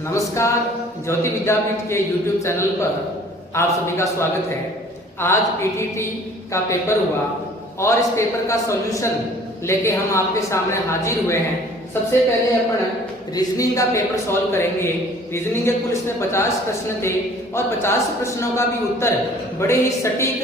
नमस्कार, ज्योति विद्यापीठ के YouTube channel पर आप सभी का स्वागत है। आज पीटीटी का पेपर हुआ और इस पेपर का सॉल्यूशन लेके हम आपके सामने हाजिर हुए हैं। सबसे पहले अपन रीजनिंग का पेपर सॉल्व करेंगे। रीजनिंग के कुल इसमें 50 प्रश्न थे और 50 प्रश्नों का भी उत्तर बड़े ही सटीक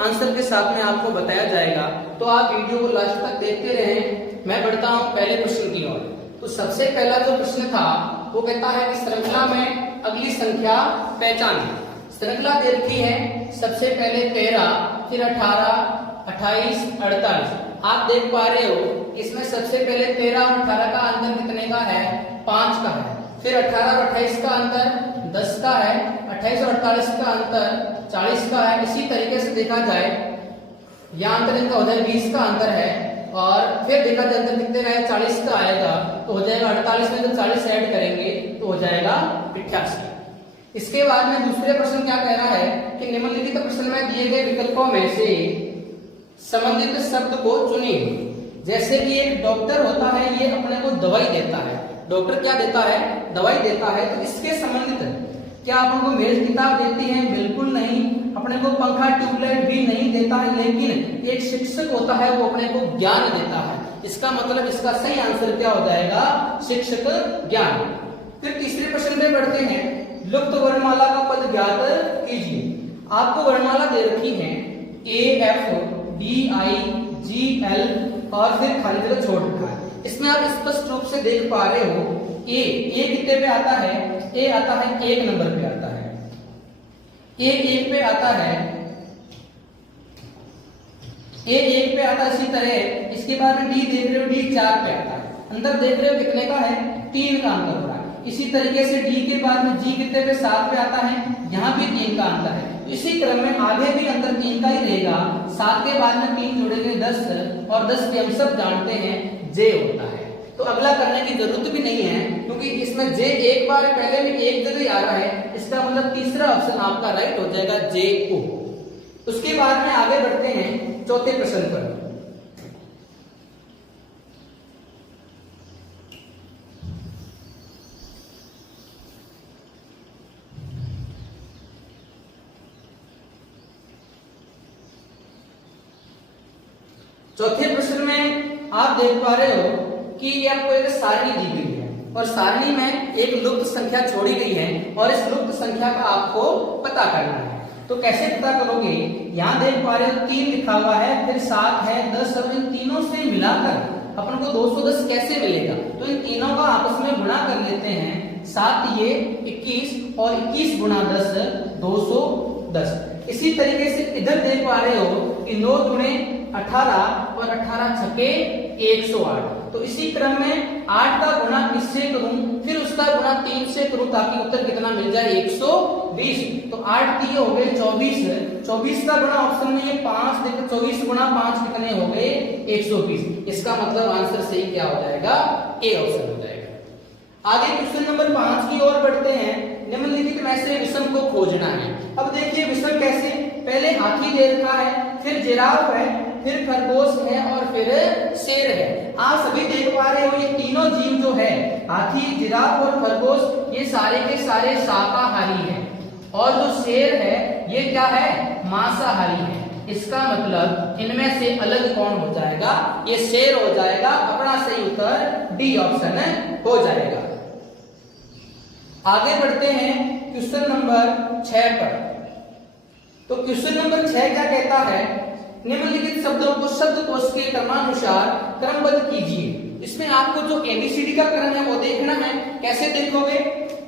आंसर के साथ में आपको बताया जाएगा। तो आप वीडियो को लास्ट तक देखते रहें। मैं बढ़ता हूँ पहले प्रश्न की ओर। तो सबसे पहला जो प्रश्न था वो कहता है कि श्रृंखला में अगली संख्या पहचानें। श्रृंखला दे रखी है, सबसे पहले 13, फिर 18, 28, 48। आप देख पा रहे हो इसमें सबसे पहले 13 और 18 का अंतर कितने का है? 5 का है। फिर 18 और 28 का अंतर 10 का है। 28 और 48 का अंतर 40 का है। इसी तरीके से देखा जाए यहाँ अंतर इनका हो जाए 20 का अंतर है। और फिर देखा जाए अंतर कितने रहे? 40 का आएगा तो हो जाएगा 48 में जब 40 ऐड करेंगे तो हो जाएगा 88। इसके बाद में दूसरे प्रश्न क्या कह रहा है कि निम्नलिखित प्रश्न में दिए गए विकल्पों में से संबंधित शब्द को चुनिए। जैसे कि एक डॉक्टर होता है, ये अपने को दवाई देता है। डॉक्टर क्या देता है? दवाई देता है। तो इसके संबंधित क्या अपन को मेज किताब देती है? बिल्कुल नहीं। अपने को पंखा ट्यूबलाइट भी नहीं देता है। लेकिन एक शिक्षक होता है, वो अपने को ज्ञान देता है। इसका मतलब इसका सही आंसर क्या हो जाएगा? शिक्षक ज्ञान। फिर तीसरे प्रश्न में बढ़ते हैं। लुप्त वर्णमाला का पद ज्ञात कीजिए। आपको वर्णमाला दे रखी है AFDIGL और फिर खाली जगह छोड़ रखा है। इसमें आप स्पष्ट रूप से देख पा रहे हो ए कितने पे आता है? ए आता है 1 नंबर पे आता है। ए 1 पे आता है। ए 1 पे आता है। इसी तरह इसके बाद में डी देख रहे हो, डी 4 पे आता है। अंतर देख रहे हो कितने का है? 3 का अंतर हो रहा है। इसी तरीके से डी के बाद में जी कितने पे? 7 पे आता है। यहाँ भी 3 का अंतर है। इसी क्रम में आगे भी अंतर 3 का ही रहेगा। 7 के बाद में 3 जोड़ेंगे 10 और 10 के हम सब जानते हैं जे होता है। तो अगला करने की जरूरत भी नहीं है क्योंकि इसमें जे एक बार पहले में एक जगह ही आ रहा है। इसका मतलब तीसरा ऑप्शन आपका राइट हो जाएगा, जे को। उसके बाद में आगे बढ़ते हैं चौथे प्रश्न पर। चौथे प्रश्न में आप देख पा रहे हो कि आपको एक सारणी दी गई है और सारणी में एक लुप्त संख्या छोड़ी गई है और इस लुप्त संख्या का आपको पता करना है। तो कैसे पता करोगे? यहाँ देख पा रहे हो 3 लिखा हुआ है, फिर 7 है, 10 और इन तीनों से मिलाकर अपन को 210 कैसे मिलेगा? तो इन तीनों का आपस में गुणा कर लेते हैं। 7 ये 21 और 21 गुणा 10 210। इसी तरीके से इधर देख पा रहे हो कि 9 दुणे 18 और 18 छके 108। तो इसी क्रम में 8 का गुणा किससे करूं, फिर उसका गुणा 3 से करूं ताकि उत्तर कितना मिल जाए? 120। तो 8 दिए हो गए 24। 24 का गुणा ऑप्शन में ये 5 देखो, 24 गुणा 5 कितने हो गए? 120। इसका मतलब आंसर सही क्या हो जाएगा? ए ऑप्शन हो जाएगा। आगे क्वेश्चन नंबर 5 की ओर बढ़ते हैं। निम्नलिखित में से विषम को खोजना है। अब देखिए विषम कैसे? पहले हाथी दे रखा है, फिर जिराफ है, फिर खरगोश है और फिर शेर है। आप सभी देख पा रहे हो ये तीनों जीव जो है, हाथी, जिराफ और खरगोश, ये सारे के सारे शाकाहारी हैं और जो शेर है ये क्या है? मांसाहारी है। इसका मतलब इनमें से अलग कौन हो जाएगा? ये शेर हो जाएगा। अपना सही उत्तर डी ऑप्शन हो जाएगा। आगे बढ़ते हैं क्वेश्चन नंबर 6 पर। तो क्वेश्चन नंबर 6 क्या कहता है? निम्नलिखित शब्दों को शब्दकोश के क्रमानुसार क्रमबद्ध कीजिए। इसमें आपको जो ABCD का क्रम है वो देखना है। कैसे देखोगे?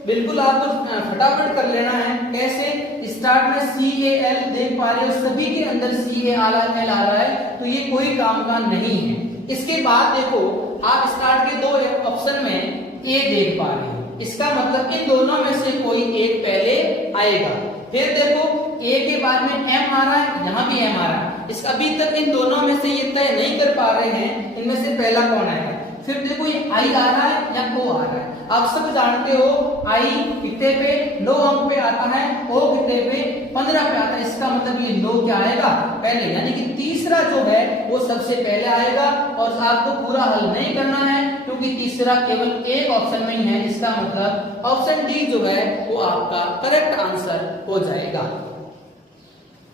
बिल्कुल आपको फटाफट कर लेना है। कैसे? स्टार्ट में CAL देख पा रहे हो, सभी के अंदर CAL आ रहा है, तो ये कोई काम का नहीं है। इसके बाद देखो आप स्टार्ट के 2 ऑप्शन में A देख पा रहे हो, इसका मतलब इन दोनों में से कोई एक पहले आएगा। फिर देखो A के बाद में M आ रहा है, यहाँ भी M आ रहा है। इसका अभी तक इन दोनों में से ये तय नहीं कर पा रहे हैं इनमें से पहला कौन आएगा। फिर देखो ये I आ रहा है या O आ रहा है। आप सब जानते हो I कितने पे? 9 अंक पे आता है, O कितने पे? 15 पे आता है। इसका मतलब ये 9 क्या आएगा? पहले, यानी कि तीसरा जो है वो सबसे पहले आएगा। और आपको पूरा हल नहीं करना है क्योंकि क्योंकि तीसरा केवल एक ऑप्शन में ही है, इसका मतलब ऑप्शन डी जो है वो आपका करेक्ट आंसर हो जाएगा।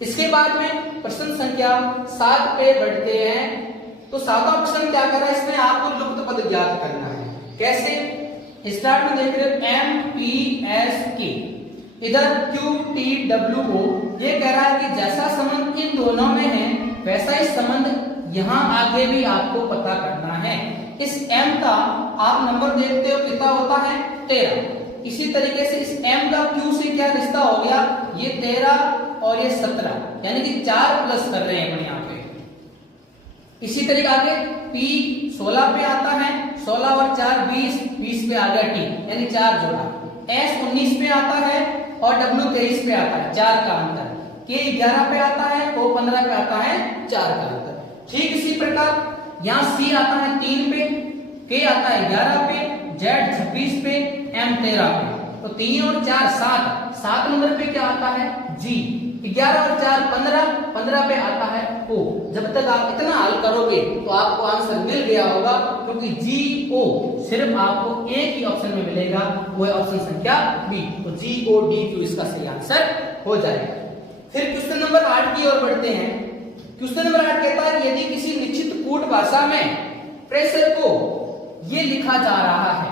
इसके बाद में प्रश्न संख्या 7 पे बढ़ते हैं। तो सातवां प्रश्न क्या कर रहा है, इसमें आपको लुप्त पद ज्ञात करना है। कैसे? स्टार्ट में देख रहे हो MPSK, इधर QTWO, ये कह रहा है कि जैसा संबंध इन दोनों में है वैसा ही संबंध यहाँ आगे भी आपको पता करना है। इस M का आप नंबर देखते हो कितना होता है 13। इसी तरीके से इस M का Q से क्या रिश्ता हो गया, ये 13 और ये 17, यानी कि 4 प्लस कर रहे हैं अपन यहाँ पे। इसी तरीके आगे P 16 पे आता है, 16 और 4 20, 20 पे आ गया T, यानी 4 जोड़ा। S 19 पे आता है और W 23 पे आता है, 4 का अंतर। K 11 पे आता है, O 15 पे आता है, 4 का अंतर। ठीक इसी प्रकार यहाँ C आता है 3 पे, K आता है 11 पे, Z 26 पे, M 13 पे। तो 3 और 4 7 नंबर पे क्या आता है G, 11 और 4 15 पे आता है O। जब तक आप इतना हल करोगे तो आपको आंसर मिल गया होगा, क्योंकि GO सिर्फ आपको एक ही ऑप्शन में मिलेगा, वो है ऑप्शन संख्या बी। तो GODQ इसका सही आंसर हो जाएगा। फिर क्वेश्चन नंबर 8 की ओर बढ़ते हैं। क्वेश्चन नंबर 8 कहता है यदि किसी निश्चित कूट भाषा में प्रेशर को ये लिखा जा रहा है,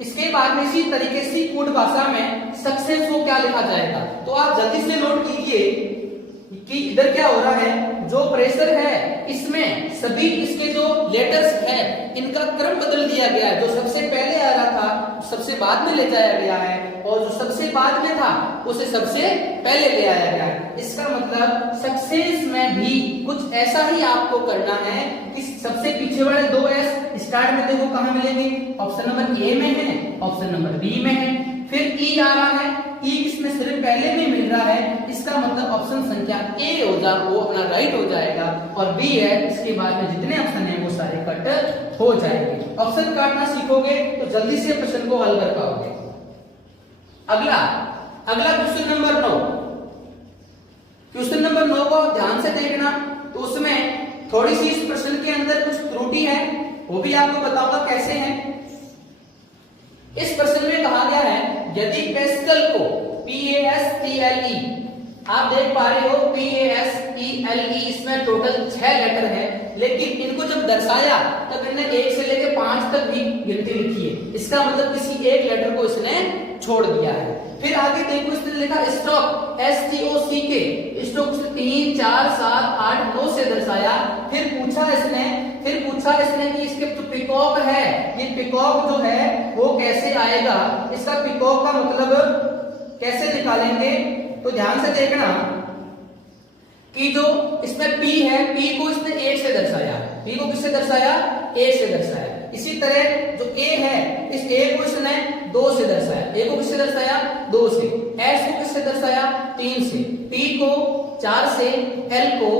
इसके बाद में इसी तरीके से कूट भाषा में सक्सेस को क्या लिखा जाएगा। तो आप जल्दी से नोट कीजिए कि इधर क्या हो रहा है, जो प्रेशर है इसमें सभी इसके जो लेटर्स है इनका क्रम बदल दिया गया है। जो सबसे पहले आ रहा था सबसे बाद में ले जाया गया है, और जो सबसे बाद में था उसे सबसे पहले ले आया गया है। इसका मतलब सक्सेस में भी कुछ ऐसा ही आपको करना है कि सबसे पीछे वाले 2 S स्टार्ट में देखो कहां मिलेंगे, ऑप्शन नंबर ए में है, ऑप्शन नंबर बी में है। फिर ई आ रहा है, ई इसमें सिर्फ पहले में मिल रहा है, इसका मतलब ऑप्शन संख्या ए हो जा, वो अपना राइट हो जाएगा, और बी है इसके बाद में जितने ऑप्शन है वो सारे कट हो जाएंगे। ऑप्शन काटना सीखोगे तो जल्दी से प्रश्न को हल कर पाओगे। अगला क्वेश्चन नंबर 9। क्वेश्चन नंबर 9 को ध्यान से देखना, तो उसमें थोड़ी सी इस प्रश्न के अंदर कुछ त्रुटि है, वो भी आपको बताऊंगा कैसे है। इस प्रश्न में कहा गया है यदि पेस्टल को PASTLE, आप देख पा रहे हो PASTLE, इसमें टोटल 6 लेटर है, लेकिन इनको जब दर्शाया तब इन्हें 1 से लेकर 5 तक भी गिनती लिखी है। इसका मतलब किसी एक लेटर को इसने छोड़ दिया है। फिर आगे देखो इसने लिखा स्टॉक STOCK, स्टॉक 3 4 7 8 9 से दर्शाया। फिर पूछा इसने कि इसके जो पिकॉक है, ये पिकॉक जो है वो कैसे आएगा, इसका पिकॉक का मतलब कैसे निकालेंगे। तो ध्यान से देखना कि जो इसमें P है, P को इसने 1 से दर्शाया, P को किससे दर्शाया, 1 से दर्शाया। इसी तरह जो A है, इस A को इसने 2 से दर्शाया, A को किससे दर्शाया, 2 से। S को किससे दर्शाया, 3 से। T को 4 से, L को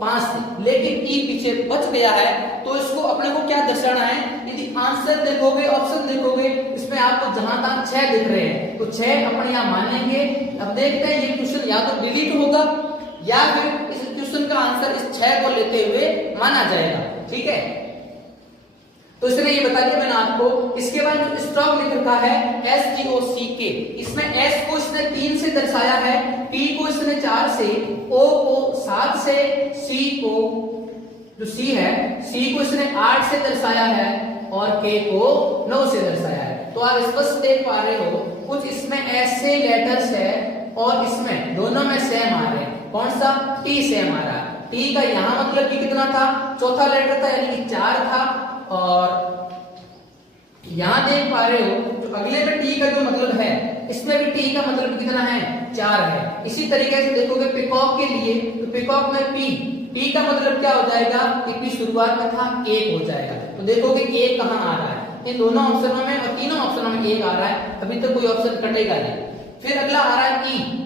5 से, लेकिन E पीछे बच गया है। तो इसको अपने को क्या दर्शाना है, यदि आंसर देखोगे, ऑप्शन देखोगे, इसमें आपको जहां तक 6 दिख रहे हैं तो 6 अपने यहां मानेंगे। अब देखते हैं ये क्वेश्चन या तो डिलीट होगा या फिर इस क्वेश्चन का आंसर इस 6 को लेते हुए माना जाएगा। ठीक है, तो इसने ये बता दिया मैंने आपको। इसके बाद जो स्टॉक लिख रखा है STOCK, इसमें S को इसने 3 से दर्शाया है, T को इसने 4 से, O को 7 से, C को जो C है, C को इसने 8 से दर्शाया है, और K को 9 से दर्शाया है। तो आप स्पष्ट देख पा रहे हो कुछ इसमें ऐसे लेटर्स है और इसमें दोनों में सेम आ रहे हैं। कौन सा, T सेम आ रहा है। T का यहां मतलब कि कितना था, चौथा लेटर था, यानी कि 4 था। और यहां देख पा रहे हो जो अगले में T का जो मतलब है, इसमें भी T का मतलब कितना है, 4 है। इसी तरीके से देखोगे पिकॉक के लिए, तो पिकॉक में P का मतलब क्या हो जाएगा, P शुरुआत में था 1 हो जाएगा। तो देखोगे 1 कहां आ रहा है, इन दोनों ऑप्शनों में और तीनों ऑप्शनों में 1 आ रहा है, अभी तक कोई ऑप्शन कटेगा नहीं। फिर अगला आ रहा है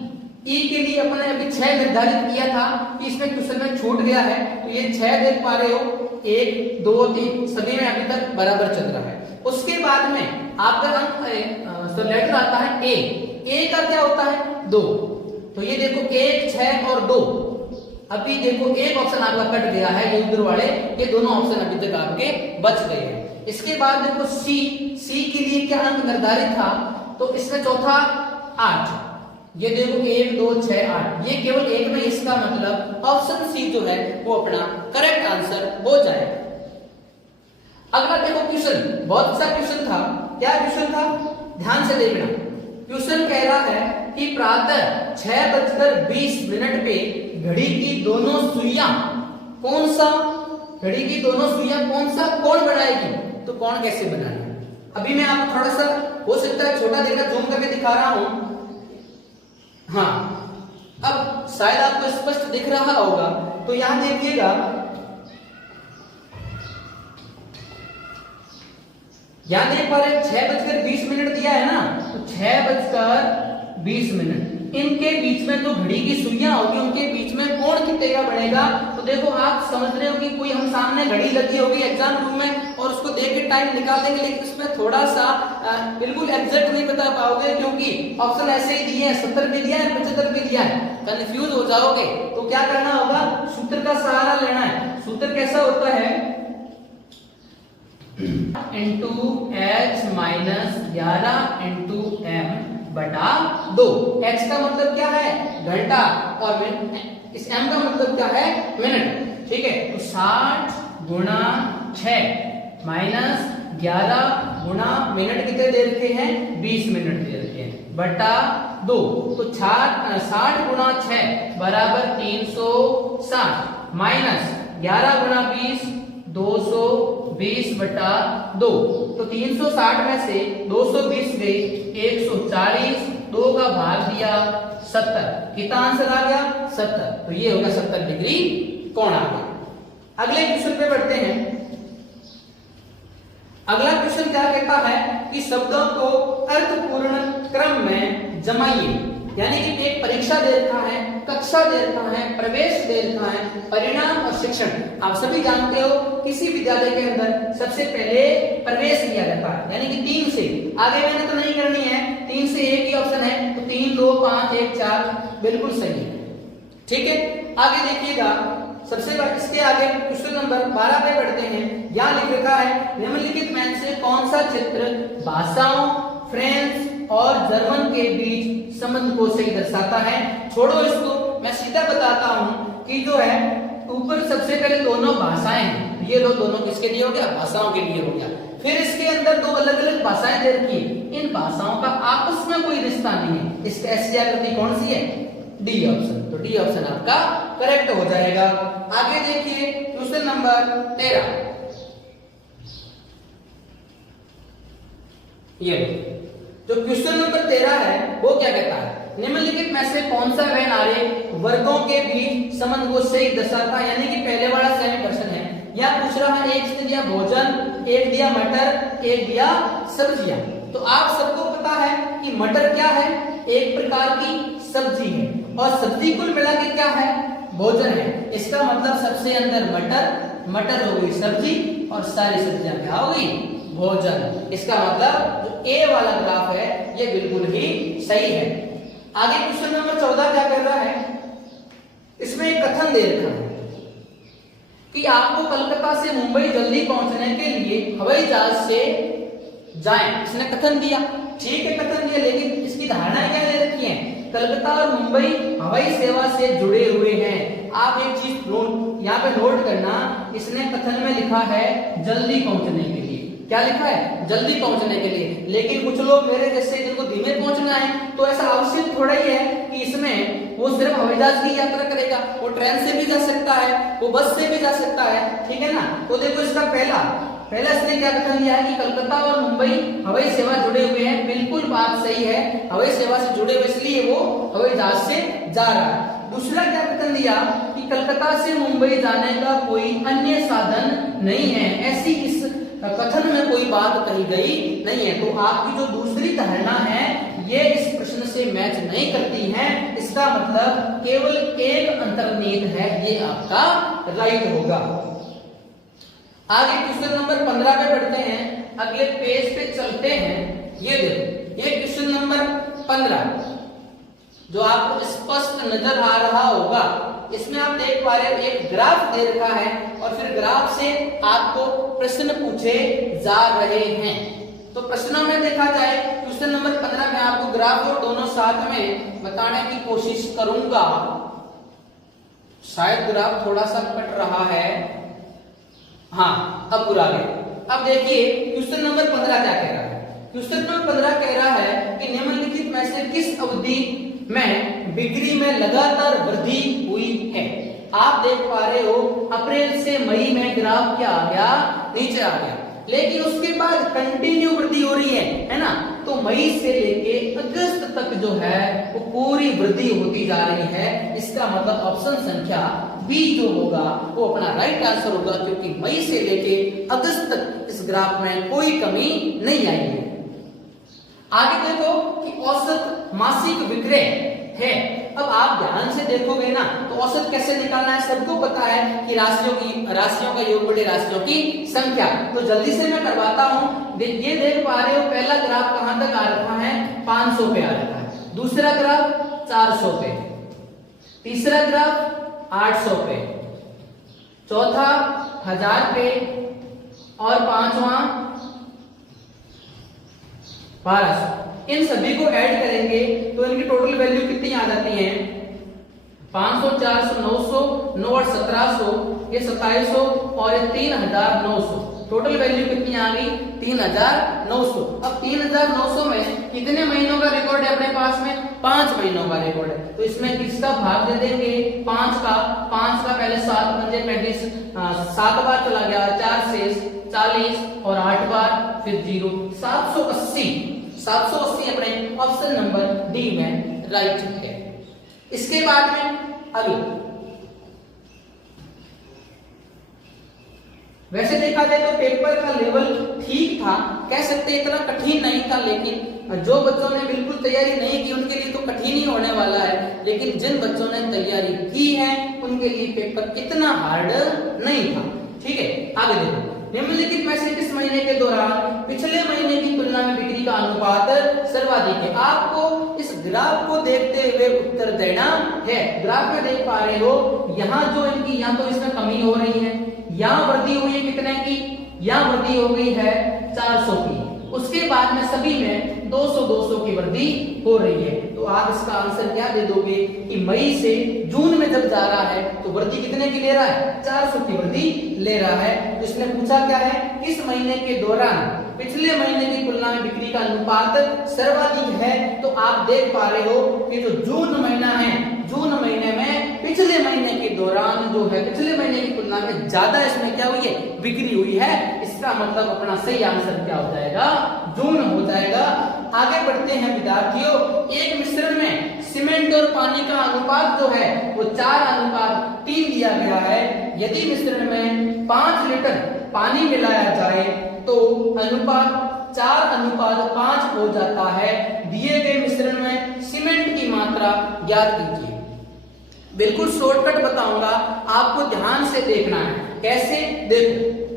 E के लिए अपने अभी 6 निर्धारित किया था कि इसमें क्वेश्चन में छूट गया है, तो ये 6 देख पा रहे हो, 1 2 3 सभी में अभी तक बराबर चल रहा है। उसके बाद में आपका अंक लेटर आता है A का क्या होता है, 2। तो ये देखो 1 6 और 2, अभी देखो एक ऑप्शन आपका कट गया है, ये उधर वाले, ये दोनों ऑप्शन अभी तक आपके बच गए हैं। इसके बाद देखो सी के लिए क्या अंक निर्धारित था, तो इसमें चौथा 8, ये देखो 1 2 6 8, ये केवल एक में, इसका मतलब ऑप्शन सी जो है वो अपना करेक्ट आंसर हो जाएगा। अगला देखो क्वेश्चन, बहुत अच्छा क्वेश्चन था। क्या क्वेश्चन था, ध्यान से देखना। क्वेश्चन कह रहा है कि प्रातः 6:20 पे घड़ी की दोनों सुइयां कौन सा, घड़ी की दोनों सुइयां कौन सा कोण बनाएगी, तो कोण कैसे बनाना। अभी मैं आपको थोड़ा सा हो सकता है छोटा देखकर जूम करके दिखा रहा हूं। हाँ, अब शायद आपको स्पष्ट दिख रहा होगा, तो यहां देखिएगा, यहां देख पा रहे 6:20 दिया है ना, तो 6:20, इनके बीच में जो घड़ी की सुइयां होगी उनके बीच में कोण कितने का बनेगा। तो देखो आप समझ रहे हो कि कोई हम सामने घड़ी लगी होगी एग्जाम रूम में और उसको देख के टाइम निकाल देंगे, लेकिन उसमें थोड़ा सा बिल्कुल एग्जैक्ट नहीं बता पाओगे, क्योंकि ऑप्शन ऐसे ही दिए हैं, 70 पे दिया है, 75 पे दिया है, कंफ्यूज हो जाओगे। तो क्या करना होगा, सूत्र का सहारा लेना है। सूत्र कैसा होता है, into h minus 11 into m बटा 2। h का मतलब क्या है, घंटा, और इस m का मतलब क्या है, मिनट। ठीक है, तो 60 गुणा 6 माइनस 11 गुणा मिनट कितने दे रखे हैं, 20 मिनट दे रखे हैं, बटा 2। तो 60 गुणा 6 बराबर 360 माइनस 11 गुणा 20 220 बटा 2। तो 360 में से 220 गए 140, 2 का भाग दिया 70, कितना आंसर आ गया 70। तो ये होगा 70 डिग्री कोण आ गया। अगले क्वेश्चन पे बढ़ते हैं। अगला क्वेश्चन क्या कहता है कि शब्दों को अर्थपूर्ण क्रम में जमाइए, यानी कि एक परीक्षा दे रखा है, कक्षा दे रखा है, प्रवेश दे रखा है, परिणाम और शिक्षण। आप सभी जानते हो किसी विद्यालय के अंदर सबसे पहले प्रवेश लिया जाता है, यानी कि 3 से आगे मैंने तो नहीं करनी है, 3 से एक ही ऑप्शन है, तो 3 2 5 1 4 बिल्कुल सही है। ठीक है, आगे देखिएगा, सबसे इसके आगे क्वेश्चन नंबर 12 पे बढ़ते हैं। यहाँ लिख रखा है निम्नलिखित में से कौन सा चित्र भाषाओं फ्रेंच और जर्मन के बीच संबंध को सही दर्शाता है। छोड़ो इसको, मैं सीधा बताता हूं कि जो है ऊपर सबसे पहले दोनों भाषाएं हैं, ये दोनों किसके लिए हो गया, भाषाओं के लिए हो गया। फिर इसके अंदर 2 अलग अलग भाषाएं दे रखी है, इन भाषाओं का आपस में कोई रिश्ता नहीं है। इसका ऐसी आकृति कौन सी है, डी ऑप्शन। तो डी ऑप्शन आपका करेक्ट हो जाएगा। आगे देखिए क्वेश्चन नंबर 13, ये जो क्वेश्चन नंबर 13 है वो क्या कहता है, निम्नलिखित में से कौन सा वह आरेख वर्गों के बीच संबंध को सही दर्शाता है, यानी कि पहले वाला सेम क्वेश्चन है। या पूछ रहा है, एक दिया भोजन, एक दिया मटर, एक दिया सब्जियां। तो आप सबको पता है कि मटर क्या है, एक प्रकार की सब्जी है, और सब्जी कुल मिला के क्या है, भोजन है। इसका मतलब सबसे अंदर मटर हो गई सब्जी, और सारी सब्जियां क्या हो गई, भोजन। इसका मतलब जो ए वाला ग्राफ है ये बिल्कुल ही सही है। आगे क्वेश्चन नंबर 14 क्या कर रहा है, इसमें एक कथन दे रखा है कि आपको कलकत्ता से मुंबई जल्दी पहुंचने के लिए हवाई जहाज से जाएं। इसने कथन दिया, ठीक है कथन दिया, लेकिन इसकी धारणाएं क्या दे रखी हैं, कलकत्ता और मुंबई हवाई सेवा से जुड़े हुए हैं। आप एक चीज यहाँ पे नोट करना, इसने कथन में लिखा है जल्दी पहुंचने के लिए। क्या लिखा है, जल्दी पहुंचने के लिए। लेकिन कुछ लोग मेरे जैसे जिनको धीमे पहुंचना है, तो ऐसा आवश्यक थोड़ा ही है कि इसमें वो सिर्फ हवाई जहाज की यात्रा करेगा, वो ट्रेन से भी जा सकता है, वो बस से भी जा सकता है, ठीक है ना। तो देखो इसका पहला इसने क्या कथन दिया है कि कलकत्ता और मुंबई हवाई सेवा जुड़े हुए हैं। बिल्कुल बात सही है, हवाई सेवा से जुड़े हुए इसलिए वो हवाई जहाज से जा रहा है। दूसरा क्या कथन दिया कि कलकत्ता से मुंबई जाने का कोई अन्य साधन नहीं है, ऐसी इस कथन में कोई बात कही गई नहीं है। तो आपकी जो दूसरी धारणा है ये इस प्रश्न से मैच नहीं करती है, इसका मतलब केवल एक अंतर्निहित है, ये आपका राइट होगा। आगे क्वेश्चन नंबर 15 पे बढ़ते हैं, अगले पेज पे चलते हैं। ये देखो, ये क्वेश्चन नंबर 15 जो आपको स्पष्ट नजर आ रहा होगा, इसमें आप देख पा रहे हो एक ग्राफ दे रखा है, और फिर ग्राफ से आपको प्रश्न पूछे जा रहे हैं। तो प्रश्नों में देखा जाए क्वेश्चन नंबर 15 में आपको ग्राफ और दोनों साथ में बताने की कोशिश करूंगा। शायद ग्राफ थोड़ा सा कट रहा है। हाँ, अब पूरा गया। अब देखिए क्वेश्चन नंबर 15 क्या कह रहा है। क्वेश्चन नंबर 15 कह रहा है कि निम्नलिखित में से किस अवधि में बिक्री में लगातार वृद्धि हुई है। आप देख पा रहे हो अप्रैल से मई में ग्राफ क्या आ गया, नीचे आ गया, लेकिन उसके बाद कंटिन्यू वृद्धि हो रही है ना। तो मई से लेके अगस्त तक जो है वो पूरी वृद्धि होती जा रही है। इसका मतलब ऑप्शन संख्या बी जो होगा वो अपना राइट आंसर होगा, क्योंकि मई से लेके अगस्त तक इस ग्राफ में कोई कमी नहीं आई है। आगे देखो कि औसत मासिक विक्रय है। अब आप ध्यान से देखोगे ना तो औसत कैसे निकालना है सबको पता है कि राशियों का योग बटे राशियों की संख्या। तो जल्दी से मैं करवाता हूं। ये देख पा रहे हो पहला ग्राफ कहां तक आ रखा है, 500 पे आ रखा है। दूसरा ग्राफ 400 पे, तीसरा ग्राफ 800 पे, चौथा 1000 पे और पांचवा 1200। इन सभी को ऐड करेंगे तो इनकी टोटल वैल्यू कितनी आ जाती है, 500, 400, 900, 9 और 1700, ये 2700 और ये 3900। टोटल वैल्यू कितनी आ गई, 3900। अब 3900 में कितने महीनों का रिकॉर्ड है अपने पास में, 5 महीनों का रिकॉर्ड है। तो इसमें किसका भाग दे देंगे, 5 का पहले 7 पंजे 35, 7 बार चला गया, 4 से 40 और 8 बार फिर 0, 780 अपने ऑप्शन नंबर डी में राइट है। इसके बाद में अगला, वैसे देखा जाए तो पेपर का लेवल ठीक था, कह सकते इतना कठिन नहीं था, लेकिन जो बच्चों ने बिल्कुल तैयारी नहीं की उनके लिए तो कठिन ही होने वाला है। लेकिन जिन बच्चों ने तैयारी की है उनके लिए पेपर इतना हार्ड नहीं था। ठीक है, आगे देखो। निम्नलिखित में से किस महीने के दौरान पिछले महीने की तुलना में बिक्री का अनुपात सर्वाधिक है। आपको इस ग्राफ को देखते हुए उत्तर देना है। ग्राफ में देख पा रहे हो यहाँ जो इनकी, यहाँ तो इसमें कमी हो रही है, यहाँ वृद्धि हुई है कितने की, यहाँ वृद्धि हो गई है 400 की। उसके बाद में सभी में 200 की वृद्धि हो रही है। तो आप इसका आंसर क्या दे दोगे कि मई से जून में जब जा रहा है तो वृद्धि कितने की ले रहा है, 400 की वृद्धि ले रहा है। तो इसने पूछा क्या है, किस महीने के दौरान पिछले महीने की तुलना में बिक्री का अनुपात सर्वाधिक है। तो आप देख पा रहे हो कि जो जून महीना है, जून महीने में पिछले महीने के दौरान जो है पिछले महीने की तुलना में ज्यादा इसमें क्या हुई है, बिक्री हुई है। इसका मतलब अपना सही आंसर क्या हो जाएगा, जून हो जाएगा। आगे बढ़ते हैं विद्यार्थियों। एक मिश्रण में सीमेंट और पानी का अनुपात जो है वो 4:3 दिया गया है। यदि मिश्रण में 5 लीटर पानी मिलाया जाए तो अनुपात 4:5 हो जाता है। दिए गए मिश्रण में सीमेंट की मात्रा ज्ञात कीजिए। बिल्कुल शॉर्टकट बताऊंगा, आपको ध्यान से देखना है। कैसे, देखो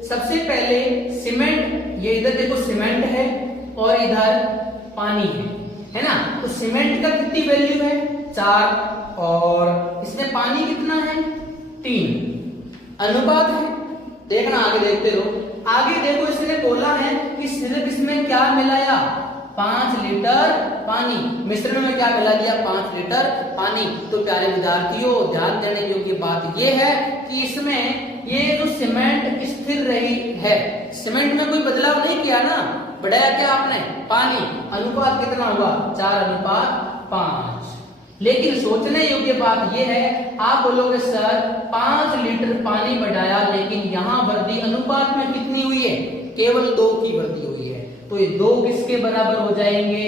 सबसे पहले सीमेंट, ये इधर देखो सीमेंट है और इधर पानी है ना। तो सीमेंट का कितनी वैल्यू है, 4 और इसमें पानी कितना है, 3। अनुपात है, देखना आगे देखते रहो। आगे देखो इसने बोला है कि सिर्फ इसमें क्या मिलाया, 5 लीटर पानी। मिश्रण में क्या मिला दिया, 5 लीटर पानी। तो प्यारे विद्यार्थियों ध्यान देने योग्य बात यह है कि इसमें ये जो सीमेंट स्थिर रही है, सीमेंट में कोई बदलाव नहीं किया ना, बढ़ाया क्या आपने, पानी। अनुपात कितना हुआ, 4:5। लेकिन सोचने योग्य बात यह है, आप बोलोगे सर 5 लीटर पानी बढ़ाया लेकिन यहाँ वृद्धि अनुपात में कितनी हुई है, केवल 2 की वृद्धि हुई है। तो ये 2 किसके बराबर हो जाएंगे,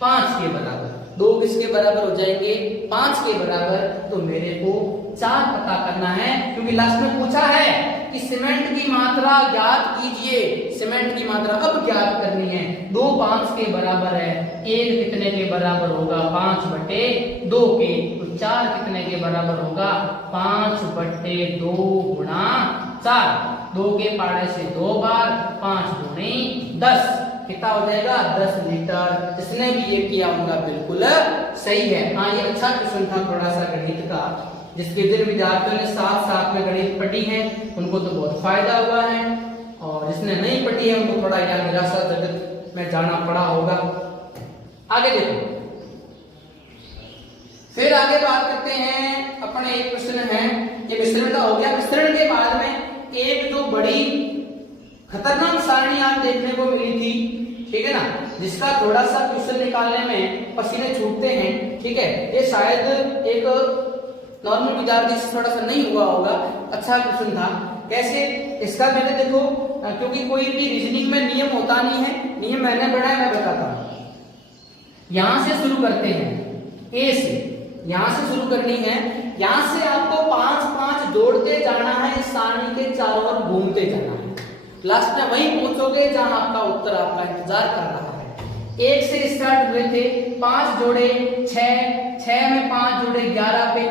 5 के बराबर। 2 किसके बराबर हो जाएंगे, 5 के बराबर। तो मेरे को 4 पता करना है, क्योंकि लास्ट में पूछा है कि सीमेंट की मात्रा ज्ञात कीजिए। सीमेंट की मात्रा अब ज्ञात करनी है। 2 5 के बराबर है, 1 कितने के बराबर होगा, 5/2 के। तो 4 कितने के बराबर होगा, 5/2 गुणा 4। 2 के पाड़े से 2 बार, 5 दूनी 10। कितना हो जाएगा, 10 लीटर। इसने भी ये किया होगा, बिल्कुल सही है। हाँ, ये अच्छा क्वेश्चन था थोड़ा सा गणित का, जिसके जिन विद्यार्थियों ने साथ साथ में गणित पढ़ी है उनको तो बहुत फायदा हुआ है। और जिसने नहीं पढ़ी है उनको थोड़ा या निराशा जगत में जाना पड़ा होगा। आगे देखो, फिर आगे बात करते हैं अपने एक प्रश्न है, ये मिश्रण का हो गया। मिश्रण के बाद में एक जो बड़ी खतरनाक सारणी आप देखने को मिली थी, ठीक है ना, जिसका थोड़ा सा क्वेश्चन निकालने में पसीने छूटते हैं, ठीक है, ये शायद एक नॉर्मल विद्यार्थी से थोड़ा सा नहीं हुआ होगा, अच्छा क्वेश्चन था। कैसे, इसका मैंने देखो, क्योंकि कोई भी रीजनिंग में नियम होता नहीं है, नियम मैंने पढ़ा है, मैं बताता हूं। यहां से शुरू करते हैं, ए से, यहां से शुरू करनी है, यहां से आपको 5-5 जोड़ते जाना है, इस सारणी के चारों ओर घूमते जाना है, लास्ट में वहीं पहुंचोगे जहां आपका उत्तर आपका इंतजार कर रहा है। 1 से स्टार्ट हुए थे, 5 जोड़े 6 में 5 जोड़े 11 पे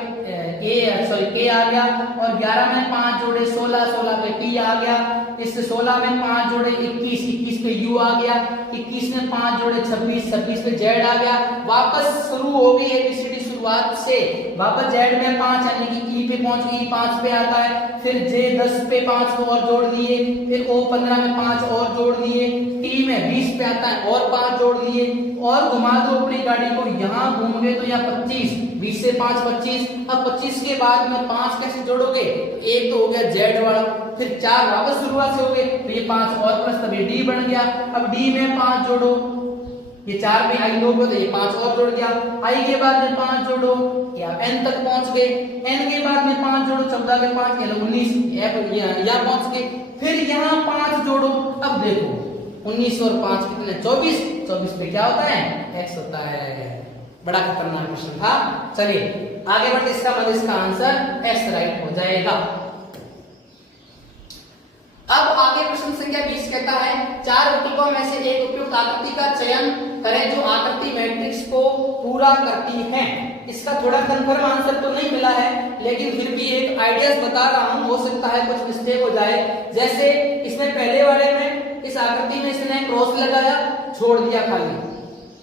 के आ गया, और 11 में 5 जोड़े 16 पे पी आ गया, इससे 16 में 5 जोड़े 21 पे यू आ गया, 21 में 5 जोड़े 26 पे जेड आ गया। वापस शुरू हो गई एबीसीडी शुरुआत से, वापस जेड में 5 यानी कि ई पे पहुंच गई, 5 पे आता है, फिर जे 10 पे 5 को और जोड़ दिए, फिर ओ 15 में 5 और जोड़ दिए, टी में 20 पे आता है और 5 जोड़ दिए, और घुमा दो अपनी गाड़ी को, यहाँ घूम गए तो यहाँ 25, 20 से 5 25। अब 25 के बाद में 5 कैसे जोड़ोगे, एक तो हो गया जेड वाला, फिर 4 वापस शुरुआत से हो गए, तो ये 5 और प्लस तब ये डी बन गया। अब डी में 5 जोड़ो, ये 4 में आई लोग तो ये 5 और जोड़ दिया, आई के बाद में 5 जोड़ो, या एन तक पहुंच गए, एन के बाद में 5 जोड़ो, 14 के 5 यानी 19, यहाँ पहुंच गए, फिर यहाँ 5 जोड़ो। अब देखो 19 और 5 कितने, 24 पे क्या होता है, एक्स होता है। बड़ा खतरनाक क्वेश्चन था। चलिए आगे बढ़ते, इसका मतलब इसका आंसर एक्स राइट हो जाएगा। अब आगे प्रश्न संख्या 20 कहता है, 4 विकल्पों में से एक उपयुक्त आकृति का चयन करें जो आकृति मैट्रिक्स को पूरा करती है। इसका थोड़ा कंफर्म आंसर तो नहीं मिला है, लेकिन फिर भी एक आइडियाज बता रहा हूं, हो सकता है कुछ मिस्टेक हो जाए। जैसे इसमें पहले वाले में इस आकृति में इसने क्रॉस लगाया, छोड़ दिया खाली,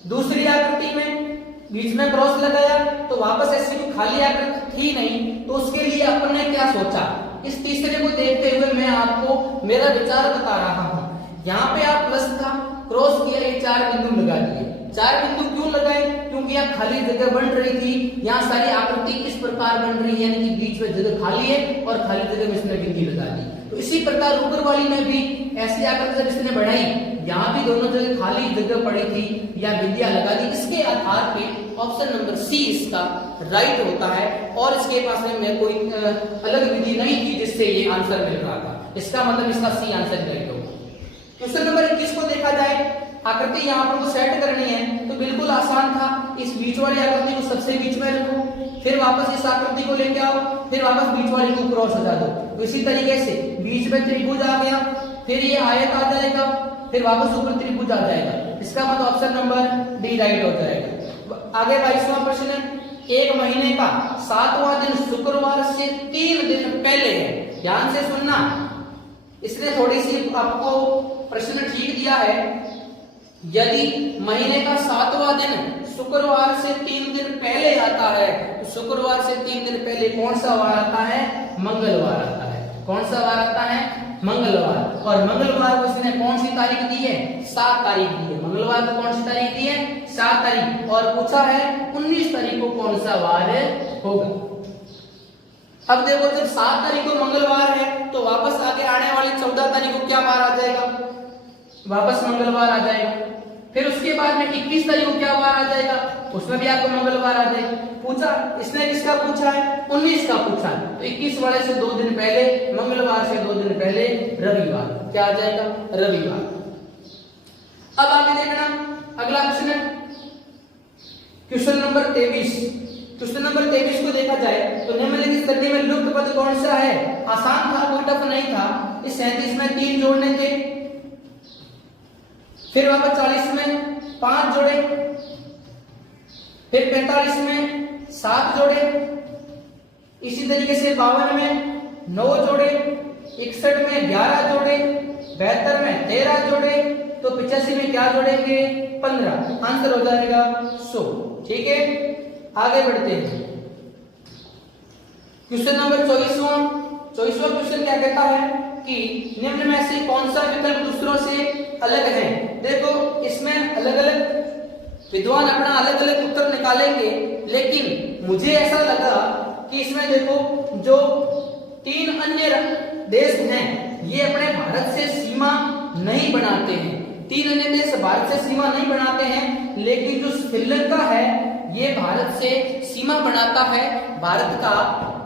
दूसरी आकृति में बीच में क्रॉस लगाया, तो वापस ऐसी कोई खाली आकृति थी नहीं, तो उसके लिए अपन ने क्या सोचा, इस तीसरे को देखते हुए मैं आपको मेरा विचार बता रहा हूं। यहाँ पे आप प्लस था, क्रॉस किया, ये 4 बिंदु लगा दिए। 4 बिंदु क्यों लगाए, क्योंकि यहाँ खाली जगह बन रही थी, यहाँ सारी आकृति इस प्रकार बन रही है, यानी कि बीच में जगह खाली है और खाली जगह में इसने बिंदी लगा दी। तो इसी प्रकार ऊपर वाली में भी ऐसी आकृति जब इसने बढ़ाई, यहाँ भी दोनों जगह खाली जगह पड़ी थी या बिंदियां लगा दी। इसके आधार पे ऑप्शन नंबर सी इसका राइट होता है, और इसके पास में कोई अलग विधि नहीं थी जिससे ये आंसर मिल रहा था। इसका मतलब इसका सी आंसर राइट होगा। क्वेश्चन नंबर 21 को देखा जाए, आकृति यहाँ पर को सेट करनी है, तो बिल्कुल आसान था। इस बीच वाली आकृति को सबसे बीच में रखो, फिर वापस इस आकृति को लेके आओ, फिर वापस बीच वाली को क्रॉस हटा दो। तो इसी तरीके से बीच में त्रिभुज आ गया, फिर ये आयत आ जाएगा, फिर वापस ऊपर त्रिभुज आ जाएगा। इसका मतलब ऑप्शन नंबर डी राइट हो जाएगा। आगे 22वां प्रश्न, एक महीने का 7वां दिन शुक्रवार से 3 दिन पहले है। ध्यान से सुनना, इसने थोड़ी सी आपको प्रश्न ठीक दिया है। यदि महीने का 7वां दिन शुक्रवार से 3 दिन पहले आता है, तो शुक्रवार से 3 दिन पहले कौन सा वार आता है, मंगलवार आता है। कौन सा वार आता है, मंगलवार। और मंगलवार को इसने कौन सी तारीख दी है, 7 तारीख दी है। मंगलवार को कौन सी तारीख दी है, 7 तारीख। और पूछा है 19 तारीख को कौन सा वार होगा। अब देखो, जब 7 तारीख को मंगलवार है, तो वापस आगे आने वाली 14 तारीख को क्या वार आ जाएगा, वापस मंगलवार आ जाएगा। फिर उसके बाद में 21 तारीख को क्या वार आ जाएगा, उसमें भी आपको मंगलवार आ जाएगा। पूछा इसने किसका पूछा है, 19 का पूछा है, तो 21 वाले से 2 दिन पहले, मंगलवार से 2 दिन पहले रविवार, क्या आ जाएगा, रविवार। अब आगे देखना अगला question, question number 23। Question number 23 को देखा जाए तो निम्नलिखित करने में लुप्त पद कौन सा है। आसान था, कोई टफ नहीं था। इस 37 में 3 जोड़ने थे, फिर वापस 40 में 5 जोड़े, फिर 45 में 7 जोड़े, इसी तरीके से 52 में 9 जोड़े, 61 में 11 जोड़े, 72 में 13 जोड़े, तो 85 में क्या जोड़ेंगे, 15। आंसर हो जाएगा 100। ठीक है, आगे बढ़ते हैं। क्वेश्चन नंबर 24वां क्वेश्चन क्या कहता है कि निम्न में से कौन सा विकल्प दूसरों से अलग है। देखो इसमें अलग अलग विद्वान अपना अलग अलग उत्तर निकालेंगे, लेकिन मुझे ऐसा लगा कि इसमें देखो जो 3 अन्य देश हैं ये अपने भारत से सीमा नहीं बनाते हैं। 3 अन्य देश भारत से सीमा नहीं बनाते हैं, लेकिन जो श्रीलंका है ये भारत से सीमा बनाता है, भारत का